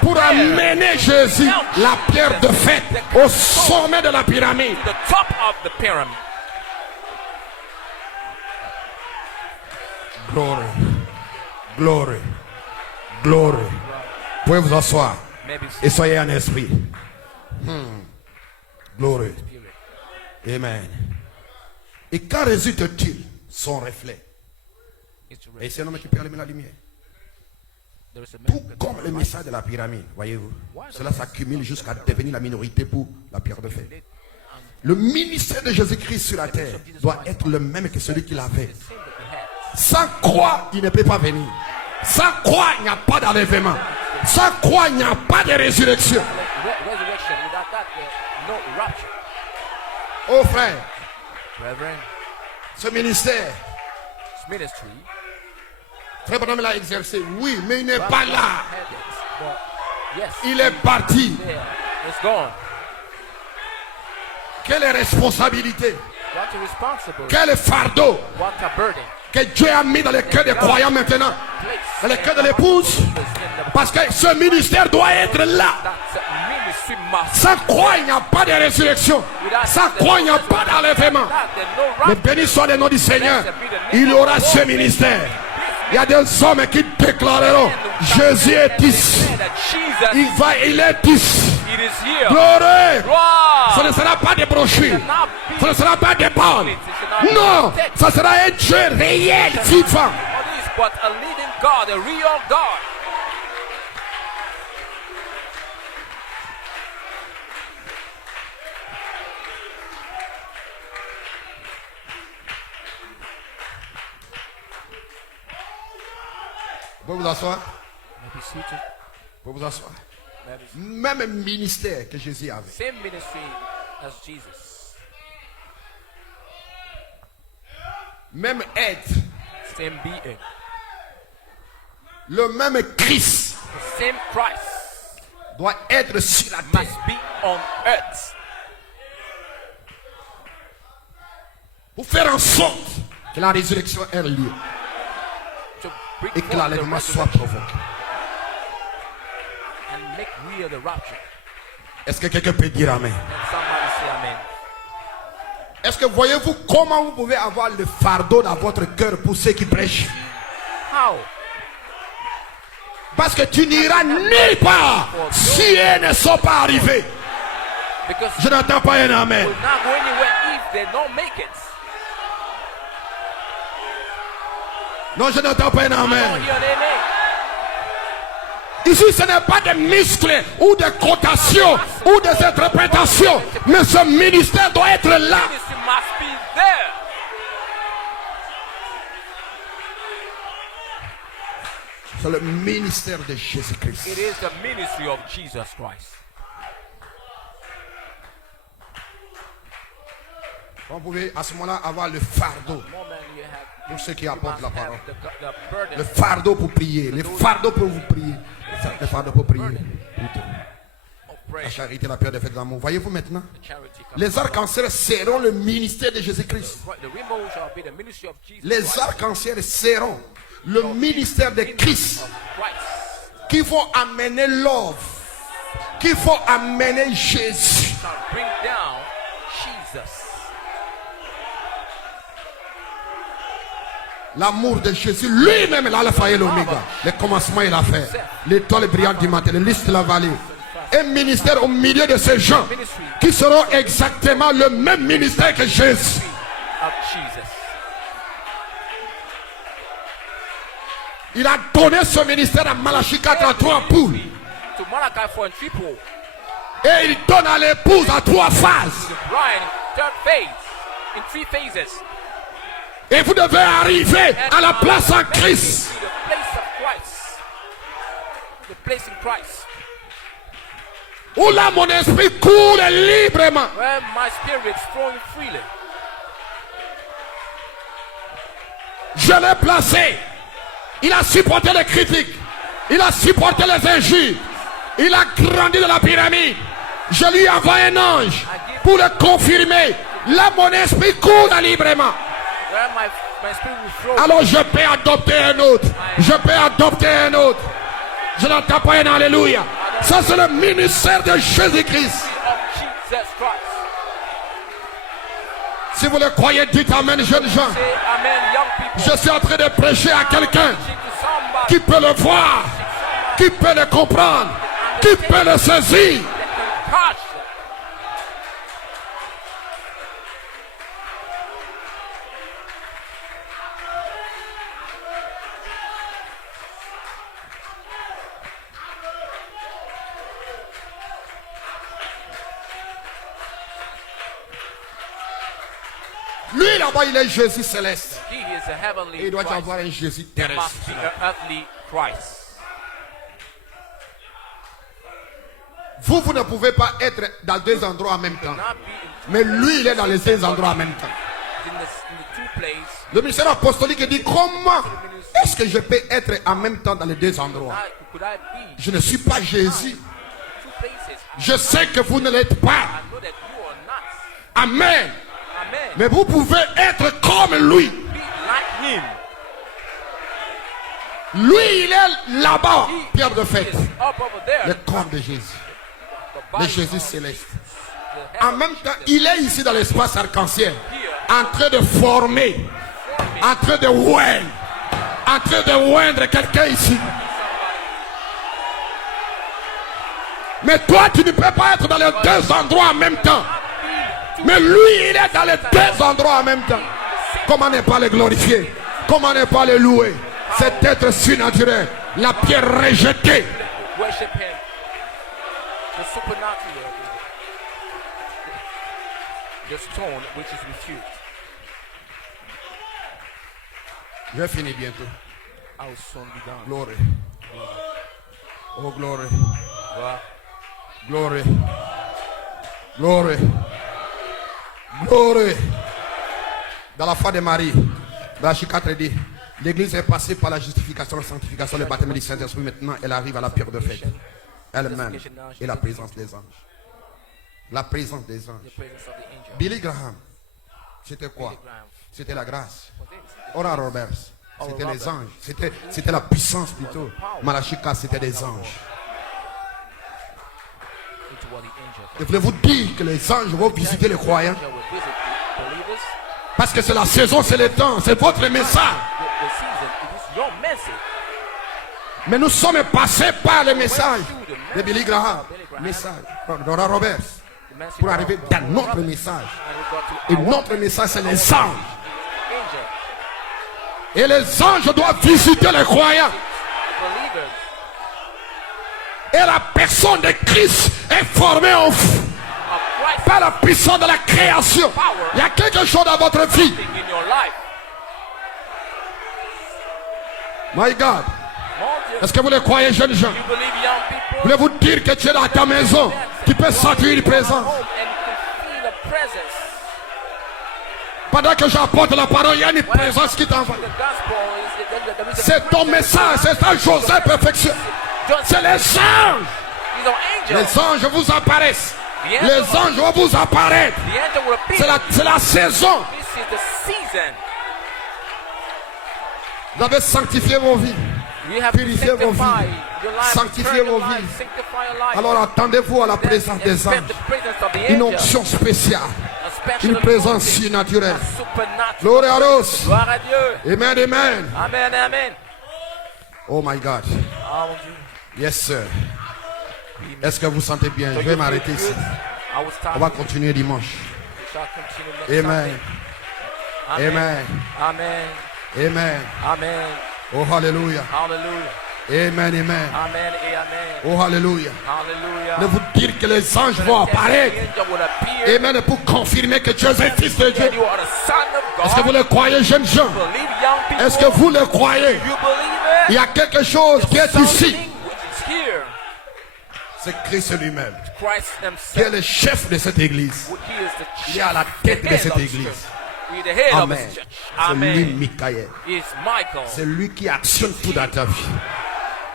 pour amener Jésus, la pierre de fête, au sommet de la pyramide. The top of the pyramid. Glory, glory, glory. Vous pouvez vous asseoir Maybe et soyez en esprit. Glory. spirit. Amen. Et qu'en résulte-t-il? Son reflet. It's Et ready. c'est un homme qui peut allumer la lumière. There is a Tout man comme le message de la pyramide, voyez-vous. Cela s'accumule jusqu'à devenir la minorité pour la pierre de fête. Le ministère de Jésus-Christ sur la terre doit être le même que celui qu'il avait. the same that we had. Sans croix, il ne peut pas venir. Sans croix, il n'y a pas d'enlèvement. Sans croix, il n'y a pas de résurrection. Resurrection. Without that, there's no rapture. Oh frère, Brethren, ce ministère, this ministry, frère Branham l'a exercé, oui, mais il n'est pas là. had it, but yes, Il est parti. there. It's gone. Quelle responsabilité, What a responsibility. quel fardeau What a burden. que Dieu a mis dans le cœur des croyants maintenant, dans le cœur de l'épouse. Parce que ce ministère doit être là. That ministry must. Sans croix, il n'y a pas de résurrection. Sans croix, il n'y a pas d'enlèvement. Mais béni soit le nom du Seigneur. Il y aura ce ministère. Il y a des hommes qui déclareront Jésus est ici. Il est ici. It is here. Gloire. Ce Gloire. ne sera pas des brochures. Ce ne sera pas des bandes. Non, ce sera un Dieu réel, vivant. What is but a living God, a real God. Vous pouvez vous asseoir. Maybe seated. Vous pouvez vous asseoir. Maybe Même ministère que Jésus avait. same ministry as Jesus. Même aide. Same being. Le même Christ The same Christ doit être sur la terre. must be on earth Pour faire en sorte que la résurrection ait lieu. to bring Et que forth the l'enlèvement soit resurrection provoqué. and make real the rapture. Est-ce que quelqu'un peut dire Amen? And somebody say amen. Est-ce que voyez-vous comment vous pouvez avoir le fardeau dans votre cœur pour ceux qui prêchent? How? Parce que tu n'iras nulle part si elles ne sont pas arrivées. Because Je n'entends pas un Amen. we'll not go anywhere if they don't make it. Non, je n'entends pas un Don't Amen. hear an amen. Ici, ce n'est pas des muscles ou des cotations ou des interprétations. Mais ce ministère doit être là. Ministry must be there. C'est le ministère de Jésus-Christ. It is the ministry of Jesus Christ. Vous pouvez à ce moment-là avoir le fardeau. Moment you have, Pour ceux qui you apportent must la have parole. the burden. Le fardeau pour prier. Le fardeau pour vous prier. Le fardeau pour prier. of La prayer. charité, la paix, le fait de l'amour. Voyez-vous maintenant? Charity. Les arcs-en-ciel seront le ministère de Jésus-Christ. The rainbow shall be the ministry of Jesus Les Christ. arcs-en-ciel seront le ministère de Christ. Christ Qui vont amener l'offre. Qui vont amener Jésus. shall bring down Jesus. L'amour de Jésus, lui-même, l'alpha et l'oméga. Le commencement et la fin. L'étoile brillante du matin, le lys de la vallée. Un ministère au milieu de ces gens qui seront exactement le même ministère que Jésus. Of Jesus. Il a donné ce ministère à Malachie 4 à 3 poules. To Malachi 4 and 3 people. Et il donne à l'épouse à 3 phases. The bride, third phase, in 3 phases. Et vous devez arriver à la place en Christ. The place of Christ. The place in Christ. Où là mon esprit coule librement. Where my spirit is flowing freely. Je l'ai placé. Il a supporté les critiques. Il a supporté les injures. Il a grandi dans la pyramide. Je lui envoie un ange pour le confirmer. Là, mon esprit coule librement. Where my spirit will flow. Alors je peux adopter un autre. Je peux adopter un autre. Je n'entends pas un alléluia. Ça, c'est le ministère de Jésus-Christ. Of Jesus Christ. Si vous le croyez, dites Amen, jeunes gens. Say amen, young people. Je suis en train de prêcher à quelqu'un Preaching to somebody qui peut le voir, qui peut le comprendre, qui peut le saisir. that can touch. Lui là-bas, il est Jésus céleste. He is a heavenly Et il doit y Christ. avoir un Jésus There terrestre. must be an earthly Christ. Vous ne pouvez pas être dans 2 endroits en même temps. Not be in Mais lui, il est dans les 2 endroits en même temps. the 2 places. Le ministère apostolique dit comment est-ce que je peux être en même temps dans les 2 endroits? Could I be Je ne suis pas Jésus. 2 places? Je sais que vous ne l'êtes pas. I know that you are not. Amen. Amen. Mais vous pouvez être comme lui. Be like him. Lui, il est là-bas. Pierre de He fête. is up over there. Le corps de Jésus. The Le body Jésus of céleste. the En heaven même temps, il est ici dans l'espace arc-en-ciel. En train de former. En train de oindre. En train de oindre quelqu'un ici. Mais toi, tu ne peux pas être dans les 2 endroits en même temps. Mais lui, il est dans les 2 endroits en même temps. Comment ne pas le glorifier? Comment ne pas le louer? Cet être surnaturel, la pierre rejetée. worship him. The supernatural. The stone which is refused. Je finis bientôt. I will soon be done. Glory. Oh, glory. Well, Glory. Glory. Glory. Dans la foi de Marie, Malachie 4 dit, l'église est passée par la justification, la sanctification, le baptême du Saint-Esprit. Maintenant, elle arrive à la pierre de fête. Elle-même et la présence des anges. La présence des the anges. presence of the angel. Billy Graham, c'était quoi? C'était la grâce. Oral Roberts, c'était les anges. C'était la puissance plutôt. Malachie 4, c'était des anges. Into what the angel. Et voulez-vous dire que les anges vont visiter les croyants? Angel will visit the believers. Parce que c'est la saison, c'est le temps, c'est votre message. The season, it is your message. Mais nous sommes passés par le message de Billy Graham, message d'Oral Roberts, The message pour of arriver dans notre message. and we got to Et our notre message, c'est les anges. angel. Et les anges doivent visiter les croyants. Believers. Et la personne de Christ est formée Of Christ par la puissance de la création. Il y a quelque chose dans votre vie. in your life. My God, Mon Dieu. est-ce que vous le croyez, jeunes gens? You believe young people? Voulez-vous dire que tu es dans ta maison, tu peux sentir une présence? Home and you can feel the presence. Pendant que j'apporte la parole, il y a une présence qui t'envoie. The gospel is there is a C'est ton message, c'est ça, Joseph perfection. C'est les anges. These are angels. Les anges vous apparaissent. Les anges vont vous apparaître. The angel will appear. C'est la saison. This is the season. Vous avez sanctifié vos vies. You have to Purifiez vos sanctify vies. your life. Sanctifiez Turn your vos life, vies. sanctify your life. Alors attendez-vous à la Then présence des expect anges. the presence of the Une angel. onction spéciale. A special Une présence anointing. surnaturelle. A supernatural. Gloire à Dieu. Gloire à Dieu. Amen, amen. Amen, amen. Oh my God. Oh, mon Dieu. Yes, sir. Est-ce que vous sentez bien? Je vais m'arrêter ici. I will start. On va continuer dimanche. We shall continue next Amen. Sunday. Amen. Amen. Amen. Amen. Oh, hallelujah. Hallelujah. Amen, amen. Amen et amen. Oh, alléluia. Hallelujah. De vous dire que les anges vont apparaître. The angel will appear. Amen. Pour confirmer que tu es un fils de Dieu. And you are the son of Est-ce que vous God. le croyez, jeunes gens? Believe young people. Est-ce que vous le croyez? You believe Il it? y a quelque chose qui est ici. Something which is here. C'est Christ lui-même, Christ qui est himself. le chef de cette église. He is the Il est à la chief, tête the de head cette of the église. church. He is the head of Amen. his church. C'est lui, Amen. Michael. He is Michael. C'est lui qui actionne tout dans ta vie.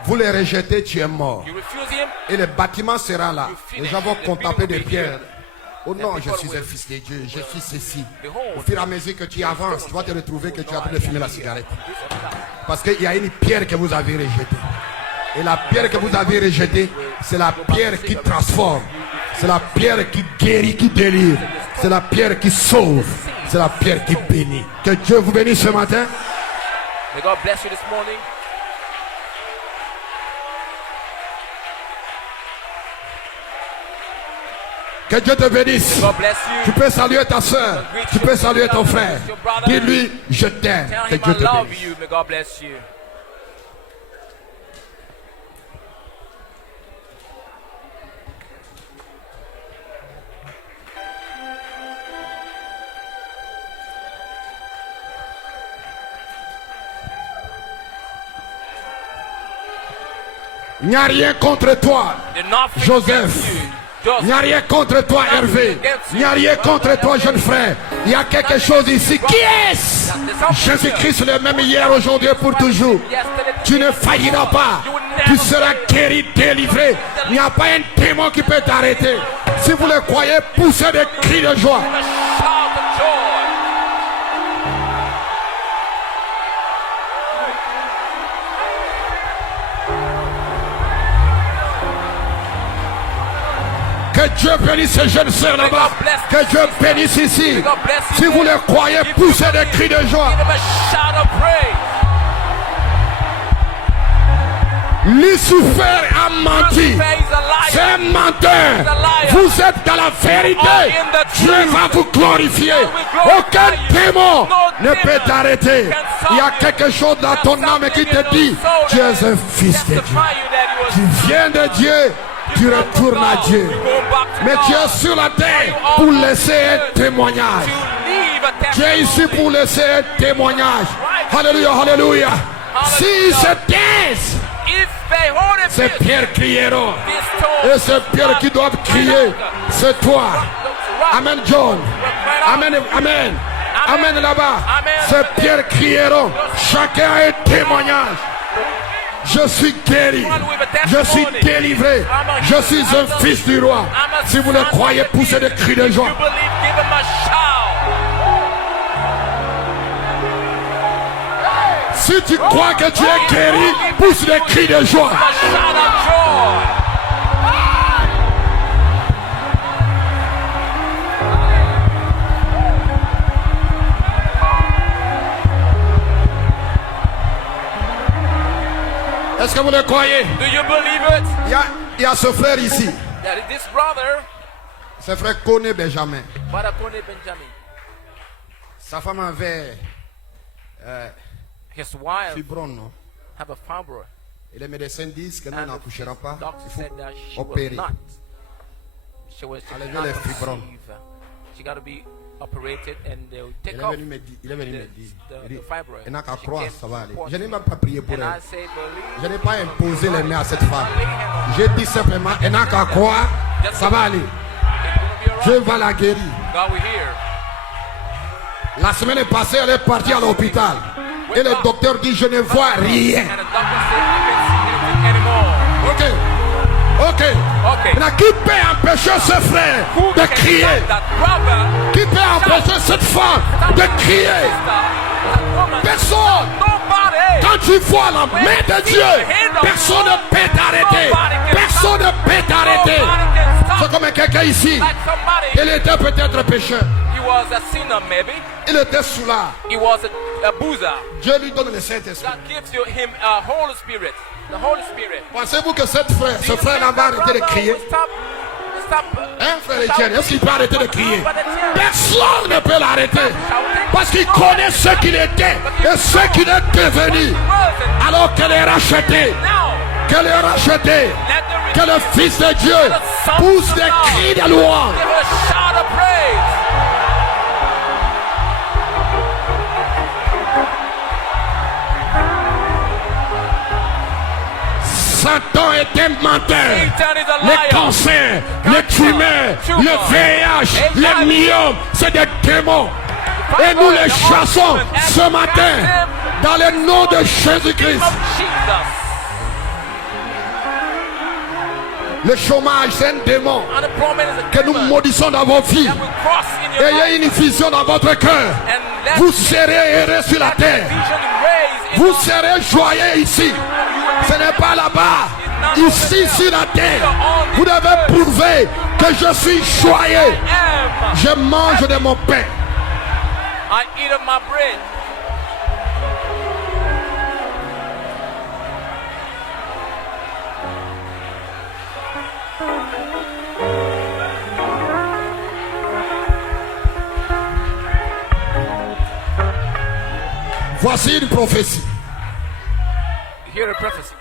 Vous les rejetez, tu es mort. You refuse him. Et le bâtiment sera là. Les gens vont contempler des pierres. Oh non, je suis un fils de Dieu, je suis ceci. Au fur et à mesure que tu avances, tu vas te retrouver que tu as en train de fumer la cigarette. Parce qu'il y a une pierre que vous avez rejetée. Et la pierre que vous avez rejetée, c'est la pierre qui transforme. C'est la pierre qui guérit, qui délivre. C'est la pierre qui sauve. C'est la pierre qui bénit. Que Dieu vous bénisse ce matin. May God bless you this morning. Que Dieu te bénisse. God bless Tu you. peux saluer ta soeur. Tu peux saluer ton frère. Dis-lui, je t'aime. Tell Que him Dieu I te love bénisse. you. May God bless you. Il n'y a rien contre toi, Did not forget Joseph. you. Il n'y a rien contre toi, Hervé. Il n'y a rien contre toi, jeune frère. Il y a quelque chose ici. Qui est-ce? Jésus-Christ le même hier, aujourd'hui et pour toujours. Tu ne failliras pas. Tu seras guéri, délivré. Il n'y a pas un démon qui peut t'arrêter. Si vous le croyez, poussez des cris de joie. A shout of joy. Que Dieu bénisse ces jeunes sœurs là-bas. Que Dieu bénisse ici. Si vous le croyez, poussez des cris de joie. Give him a shout of praise. Lucifer a menti. Lucifer is a C'est liar. un menteur. Vous êtes dans la vérité. Dieu va vous glorifier. Aucun démon ne peut t'arrêter. Il y a quelque chose dans ton âme qui te dit, tu es un fils de Dieu. Testify you that he was Tu viens de Dieu, tu retournes à Dieu. going back to Mais tu es God. sur la terre pour laisser un témoignage. To leave a Tu es ici pour laisser un témoignage. Alléluia, alléluia. Si je taise, If they hold it, c'est Pierre crieront. this Et c'est Pierre qui doit crier. C'est toi. Amen, John. Amen, amen. Amen là-bas. C'est Pierre crieront. Chacun a un témoignage. Je suis guéri. Je suis délivré. Je suis un fils du roi. Si vous le croyez, poussez des cris de joie. You believe, give him a shout. Si tu crois que tu es guéri, pousse des cris de joie. A shout of joy. Est-ce que vous le croyez? Do you believe it? Il y a ce frère ici. That this brother, Ce frère connaît Benjamin. Brother Tony Benjamin, Sa femme avait his wife fibron, non? have a fibroid. Et les médecins disent que nous And n'accouchera pas. doctor Il faut said that she opérer. was not. She was Enlever not les fibromes. conceive. She got to be operated and they'll take Il est off venu me dire. Il est venu me dire. Il dit, fibroid. il n'a qu'à She croire, came ça va aller. to Je n'ai support même pas prié pour And elle. I say, believe. Je n'ai pas imposé les mains à cette femme. J'ai dit simplement, elle n'a qu'à croire, ça va aller. It's gonna be alright. Dieu va la guérir. God will hear. La semaine passée, elle est partie à l'hôpital. Et le docteur dit, je ne vois rien. And the doctor said, I can't see anything anymore. Ok. Ok. Okay. Maintenant, qui peut empêcher ce frère Who de can crier? stop that brother? Qui peut empêcher cette femme de crier? That woman? Personne. Nobody. Quand tu vois la main de Dieu, personne ne peut t'arrêter. Personne ne peut t'arrêter. Nobody can C'est stop. comme quelqu'un ici. Like somebody. Il était peut-être pécheur. He was a sinner, maybe. Il était sous là. He was a boozer. Dieu lui donne le Saint-Esprit. God gives him a Holy Spirit. The Holy Spirit. Pensez-vous que ce frère là va arrêter de crier? Stop. Hein, frère Etienne, est-ce qu'il peut arrêter de crier? Personne ne peut l'arrêter. Parce qu'il connaît ce qu'il était et ce qu'il est devenu. Alors qu'elle est rachetée. Now que le racheté, que le Fils de Dieu pousse des cris de louange. Give a shout of praise. Satan est un menteur. Satan is a Les liar. cancers, les tumeurs, le VIH, les myomes, c'est des démons. Et nous les chassons ce matin dans le nom de Jésus-Christ. Of Jesus. Le chômage, c'est un démon Unemployment is a que nous demon maudissons dans vos vies. that will cross in your life. Ayez une vision dans votre cœur. And let Vous serez heureux sur la terre. vision raise in Vous your serez joyeux ici. Ce n'est pas là-bas. Ici sur la terre. Vous devez prouver que je suis joyeux. am. Je mange de mon pain. I eat of my bread. Voici une prophétie. Hear a prophecy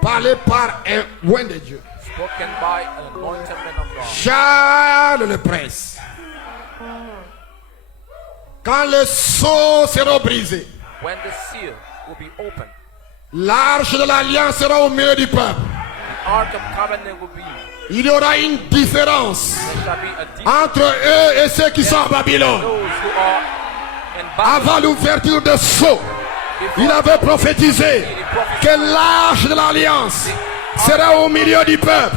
Parlée par un oint de Dieu. spoken by an anointed man of God. Charles le prince. Quand le sceau sera brisé, When the seal will be opened, l'arche de l'alliance sera au milieu du peuple. the ark of covenant will be. Il y aura une différence There shall be a deep entre eux et ceux qui sont à Babylone. those who are in Babylon. Avant l'ouverture de sceau, il avait prophétisé que l'arche de l'alliance sera au milieu du peuple.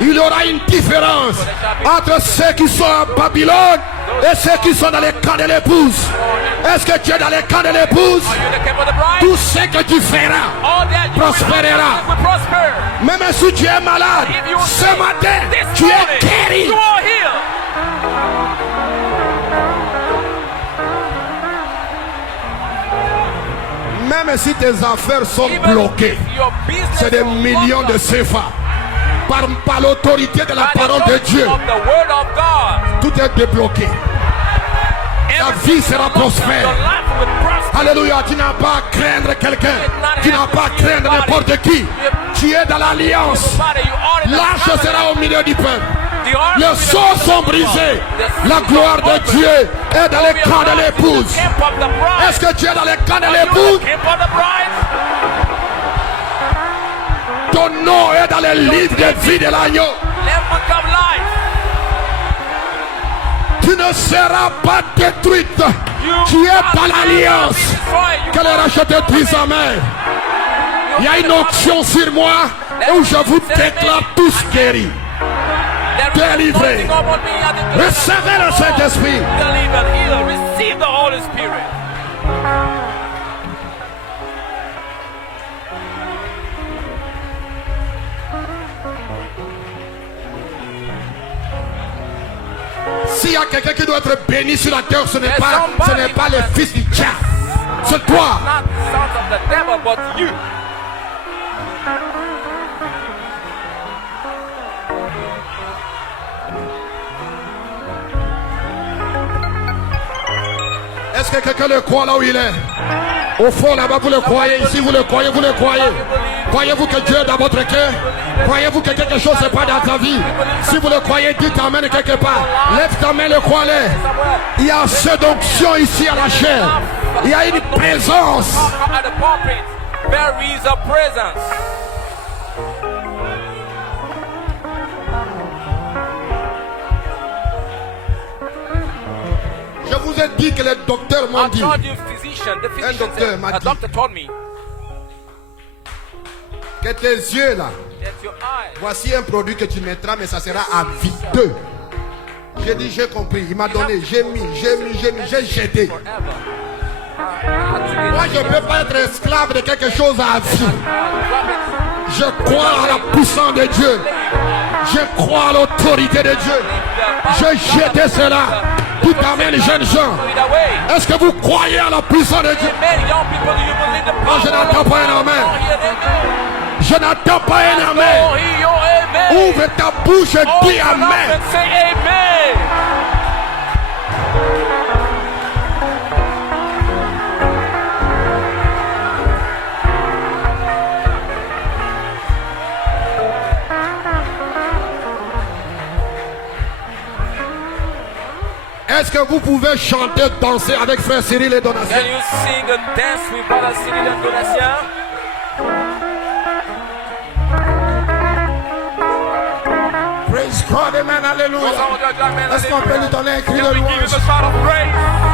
Il y aura une différence entre ceux qui sont à Babylone et ceux qui sont dans les camps de l'épouse. Est-ce que tu es dans les camps de l'épouse? Are you in the camp of the bride? Tout ce que tu feras All that you prospérera. will prosper. Même si tu es malade, If you are ce sick, matin, this tu es morning, guéri. you are healed. Même si tes affaires sont Even bloquées, if your business c'est des is millions de blocked CFA. Par l'autorité de la by the parole de authority Dieu, of the word of God, tout est débloqué. Ta vie sera prospère. your life will prosper. Alléluia, tu n'as pas à craindre quelqu'un. Tu n'as pas à craindre n'importe qui. Tu es dans l'alliance. Somebody, you are in the L'arche covenant. sera au milieu du peuple. The ark Les will be sceaux sont open. brisés. The La seals gloire are de open. Dieu est dans les camps de l'épouse. The camp of the bride. Est-ce que tu es dans les camps de Are you in l'épouse? the camp of the bride? Ton nom est dans les livres de vie de l'agneau. Let book of life. Tu ne seras pas détruite. Tu es dans l'alliance. Que les rachetetrices amènent. Il y a une onction sur moi où je vous déclare tous guéris. délivré. Recevez le Saint-Esprit. Deliver, heal, receive the Holy Spirit. S'il y a quelqu'un qui doit être béni sur la terre, ce n'est pas le fils du diable. C'est toi. Not sons of the devil, but you. Est-ce que quelqu'un le croit là où il est? Au fond là-bas, vous le croyez. Ici, vous le croyez, vous le croyez. Croyez-vous que Dieu est dans votre cœur? Croyez-vous que quelque chose n'est pas dans ta vie? Si vous le croyez, dites amen quelque part. Lève ta main, le crois-le. Il y a cette onction ici à la chair. Il y a une présence. At the pulpit, there is a presence. Je vous ai dit que les docteurs m'ont I dit. told you, physician, the physician docteur said, m'a a dit. doctor told me Que tes yeux là, that your eyes, voici un produit que tu mettras, mais ça sera à vie. Deux. J'ai dit, j'ai compris. Il m'a donné, j'ai jeté. forever. I had to Moi, je ne peux pas être esclave de quelque chose à vie. drop it. Je crois à la puissance de Dieu. Je crois à l'autorité de Dieu. J'ai jeté cela. Tout amen, les jeunes gens. Throw it away. Est-ce que vous croyez à la puissance de Dieu? Amen. Young people, do you believe the power je n'entends of pas un God? amen. Don't hear the amen. Je n'entends pas un amen. Don't hear your amen. Ouvre ta bouche et Open dis up amen. and say amen. Est-ce que vous pouvez chanter, danser avec frère Cyril et Donatien? Can you sing and dance with Brother Cyril and Donatien? Praise God, amen, alléluia. Est-ce qu'on peut lui donner un cri de Can we give him louange? a shout of praise?